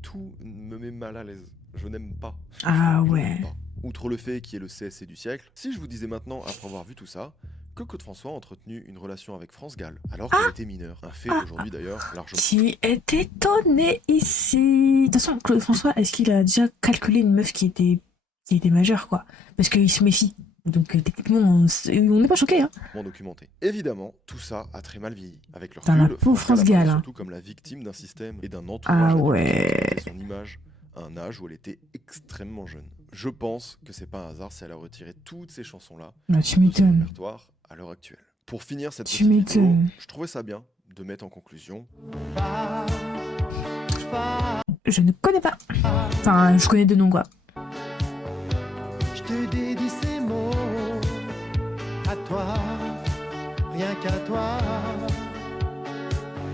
Tout me met mal à l'aise. Je n'aime pas. Ah Je ouais. n'aime pas. Outre le fait qu'il y ait le CSC du siècle, si je vous disais maintenant, après avoir vu tout ça, que Claude François a entretenu une relation avec France Gall, alors qu'elle était mineure. Un fait aujourd'hui d'ailleurs largement. Qui est étonné ici? De toute façon, Claude François, est-ce qu'il a déjà calculé une meuf qui était majeure, quoi? Parce qu'il se méfie. Donc techniquement, on n'est pas choqué. Hein. Documenté. Évidemment, tout ça a très mal vieilli. Avec le Putain, la recul, pauvre France France Gall Gall, apparaît hein. surtout comme la victime d'un système et d'un entourage Ah adulte ouais. qui exploitait son image à un âge où elle était extrêmement jeune. Je pense que c'est pas un hasard si elle a retiré toutes ces chansons-là Bah, tu de son m'étonnes. répertoire à l'heure actuelle. Pour finir cette Tu petite vidéo, m'étonnes. je trouvais ça bien de mettre en conclusion Je ne connais pas. Enfin, je connais deux noms, quoi. Je te dédie ces mots à toi, rien qu'à toi.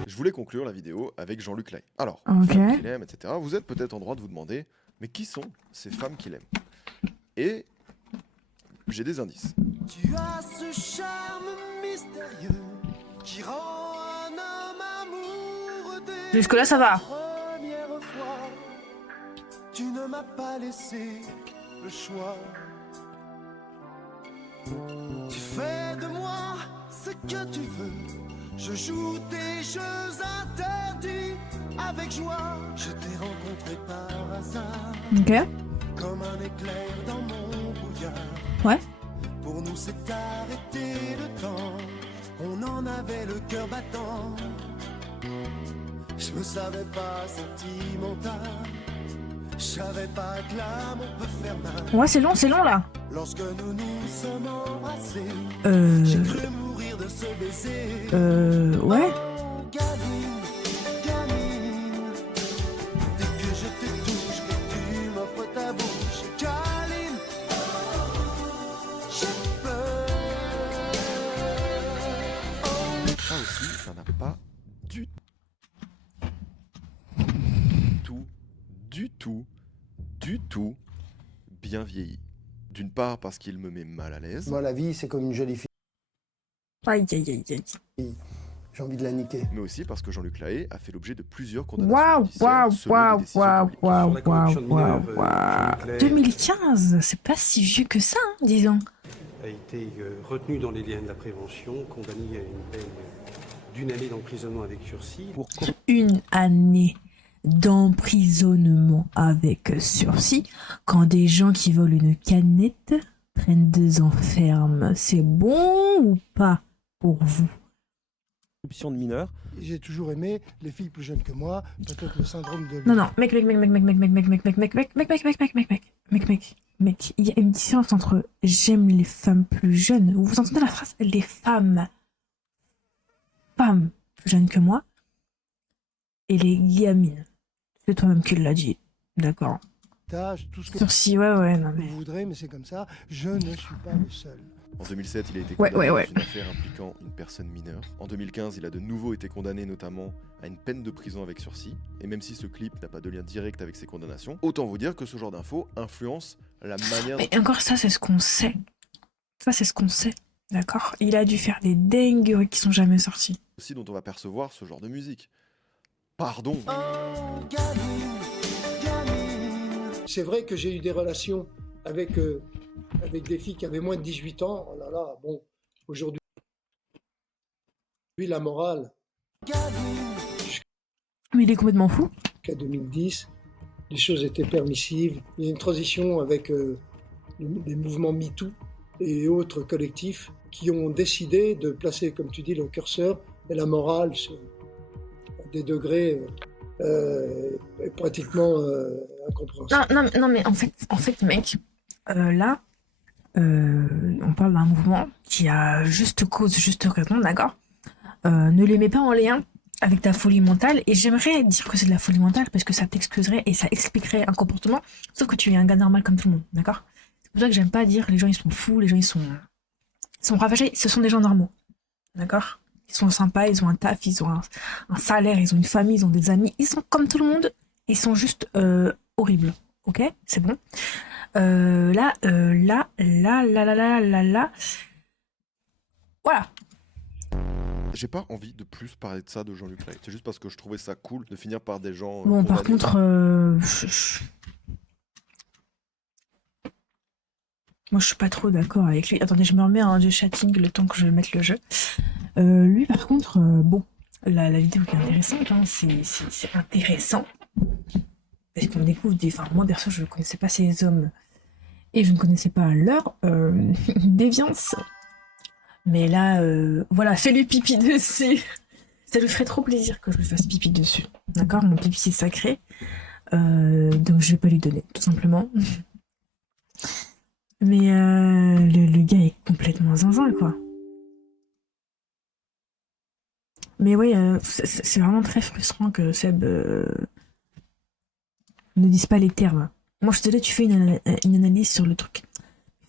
Je voulais conclure la vidéo avec Jean-Luc Lahaye. Alors, Ok. femmes qu'il aime, etc. Vous êtes peut-être en droit de vous demander, mais qui sont ces femmes qu'il aime? Et j'ai des indices. Tu as ce charme mystérieux qui rend un homme amoureux dès Jusque-là, ça va. la première fois. Tu ne m'as pas laissé le choix. Tu fais de moi ce que tu veux. Je joue tes jeux interdits avec joie. Je t'ai rencontré par hasard. Ok. Comme un éclair dans mon brouillard. Ouais. Pour nous c'est arrêté le temps. On en avait le cœur battant. Je me savais pas sentimental. Je savais pas que l'amour peut faire mal. Ouais, c'est long là. Lorsque nous nous sommes embrassés, Euh. j'ai cru mourir de ce baiser. Ouais. Oh, gamine, gamine, dès que je te touche, que tu m'offres ta bouche, câline, j'ai peur. Ça aussi, ça n'a pas du tout bien vieilli. D'une part parce qu'il me met mal à l'aise. Moi, la vie, c'est comme une jolie fille. Aïe, aïe, aïe, aïe. J'ai envie de la niquer. Mais aussi parce que Jean-Luc Lahaye a fait l'objet de plusieurs condamnations Waouh, judiciaires waouh, selon waouh, des décisions waouh, publiques. waouh, Sur la corruption de waouh, mineurs, waouh. Jean-Luc Lahaye 2015, c'est pas si vieux que ça, hein, disons. a été retenu dans les liens de la prévention, condamné à une peine d'1 année d'emprisonnement avec sursis. Pour 1 année d'emprisonnement avec sursis quand des gens qui volent une canette prennent 2 ans ferme. C'est bon ou pas pour vous? Corruption de mineurs. J'ai toujours aimé les filles plus jeunes que moi, peut-être le syndrome de... Non, mec, il y a une différence entre j'aime les femmes plus jeunes. Vous entendez la phrase? Les femmes plus jeunes que moi et les gamines. C'est toi-même qui l'as dit. D'accord. Tout ce que Sursis, ouais, non mais... vous voudrez, mais c'est comme ça. Je ne suis pas le seul. En 2007, il a été Ouais, condamné ouais. dans une affaire impliquant une personne mineure. En 2015, il a de nouveau été condamné notamment à une peine de prison avec sursis. Et même si ce clip n'a pas de lien direct avec ses condamnations, autant vous dire que ce genre d'infos influence la manière... Mais encore ça, c'est ce qu'on sait. Ça, c'est ce qu'on sait. D'accord? Il a dû faire des dingueries qui sont jamais sorties. aussi dont on va percevoir ce genre de musique. Pardon. C'est vrai que j'ai eu des relations avec des filles qui avaient moins de 18 ans. Oh là là, bon, aujourd'hui, la morale. Mais il est complètement fou. Qu'à 2010, les choses étaient permissives. Il y a une transition avec les mouvements MeToo et autres collectifs qui ont décidé de placer, comme tu dis, le curseur et la morale sur des degrés pratiquement incompréhensibles. Non, mais en fait, mec, là, on parle d'un mouvement qui a juste cause, juste raison, d'accord? Ne les mets pas en lien avec ta folie mentale, et j'aimerais dire que c'est de la folie mentale parce que ça t'excuserait et ça expliquerait un comportement, sauf que tu es un gars normal comme tout le monde, d'accord? C'est pour ça que j'aime pas dire les gens ils sont fous, les gens ils sont ravagés, ce sont des gens normaux, d'accord? Ils sont sympas, ils ont un taf, ils ont un salaire, ils ont une famille, ils ont des amis, ils sont comme tout le monde, ils sont juste horribles, ok? C'est bon. Là, voilà. J'ai pas envie de plus parler de ça de Jean-Luc Lahaye. C'est juste parce que je trouvais ça cool de finir par des gens. Bon, par condamnés. contre, moi je suis pas trop d'accord avec lui. Attendez, je me remets en chatting le temps que je mette le jeu. Lui, par contre, bon, la vidéo qui est intéressante, hein, c'est intéressant. Parce qu'on découvre des. Enfin, moi perso, je connaissais pas ces hommes. et je ne connaissais pas leur déviance. Mais là, voilà, fais-lui pipi dessus. Ça lui ferait trop plaisir que je lui fasse pipi dessus. D'accord? Mon pipi c'est sacré. Donc je vais pas lui donner, tout simplement. Mais le gars est complètement zinzin, quoi. Mais oui, c'est vraiment très frustrant que Seb ne dise pas les termes. Moi je te dis, tu fais une analyse sur le truc.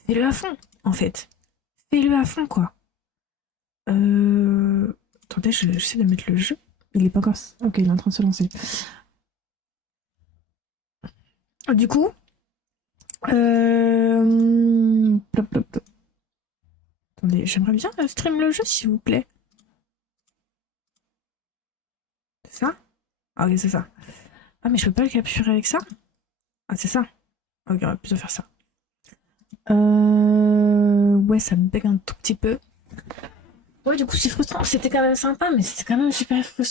Fais-le à fond, en fait. Fais-le à fond, quoi. Attendez, j'essaie de mettre le jeu. Il est pas encore... Ok, il est en train de se lancer. Du coup... Plop, plop, plop. Attendez, j'aimerais bien stream le jeu, s'il vous plaît. C'est ça? Ah oui, c'est ça. Ah, mais je peux pas le capturer avec ça? Ah, c'est ça? Ok, on va plutôt faire ça. Ouais, ça bug un tout petit peu. Ouais, du coup, c'est frustrant. C'était quand même sympa, mais c'était quand même super frustrant.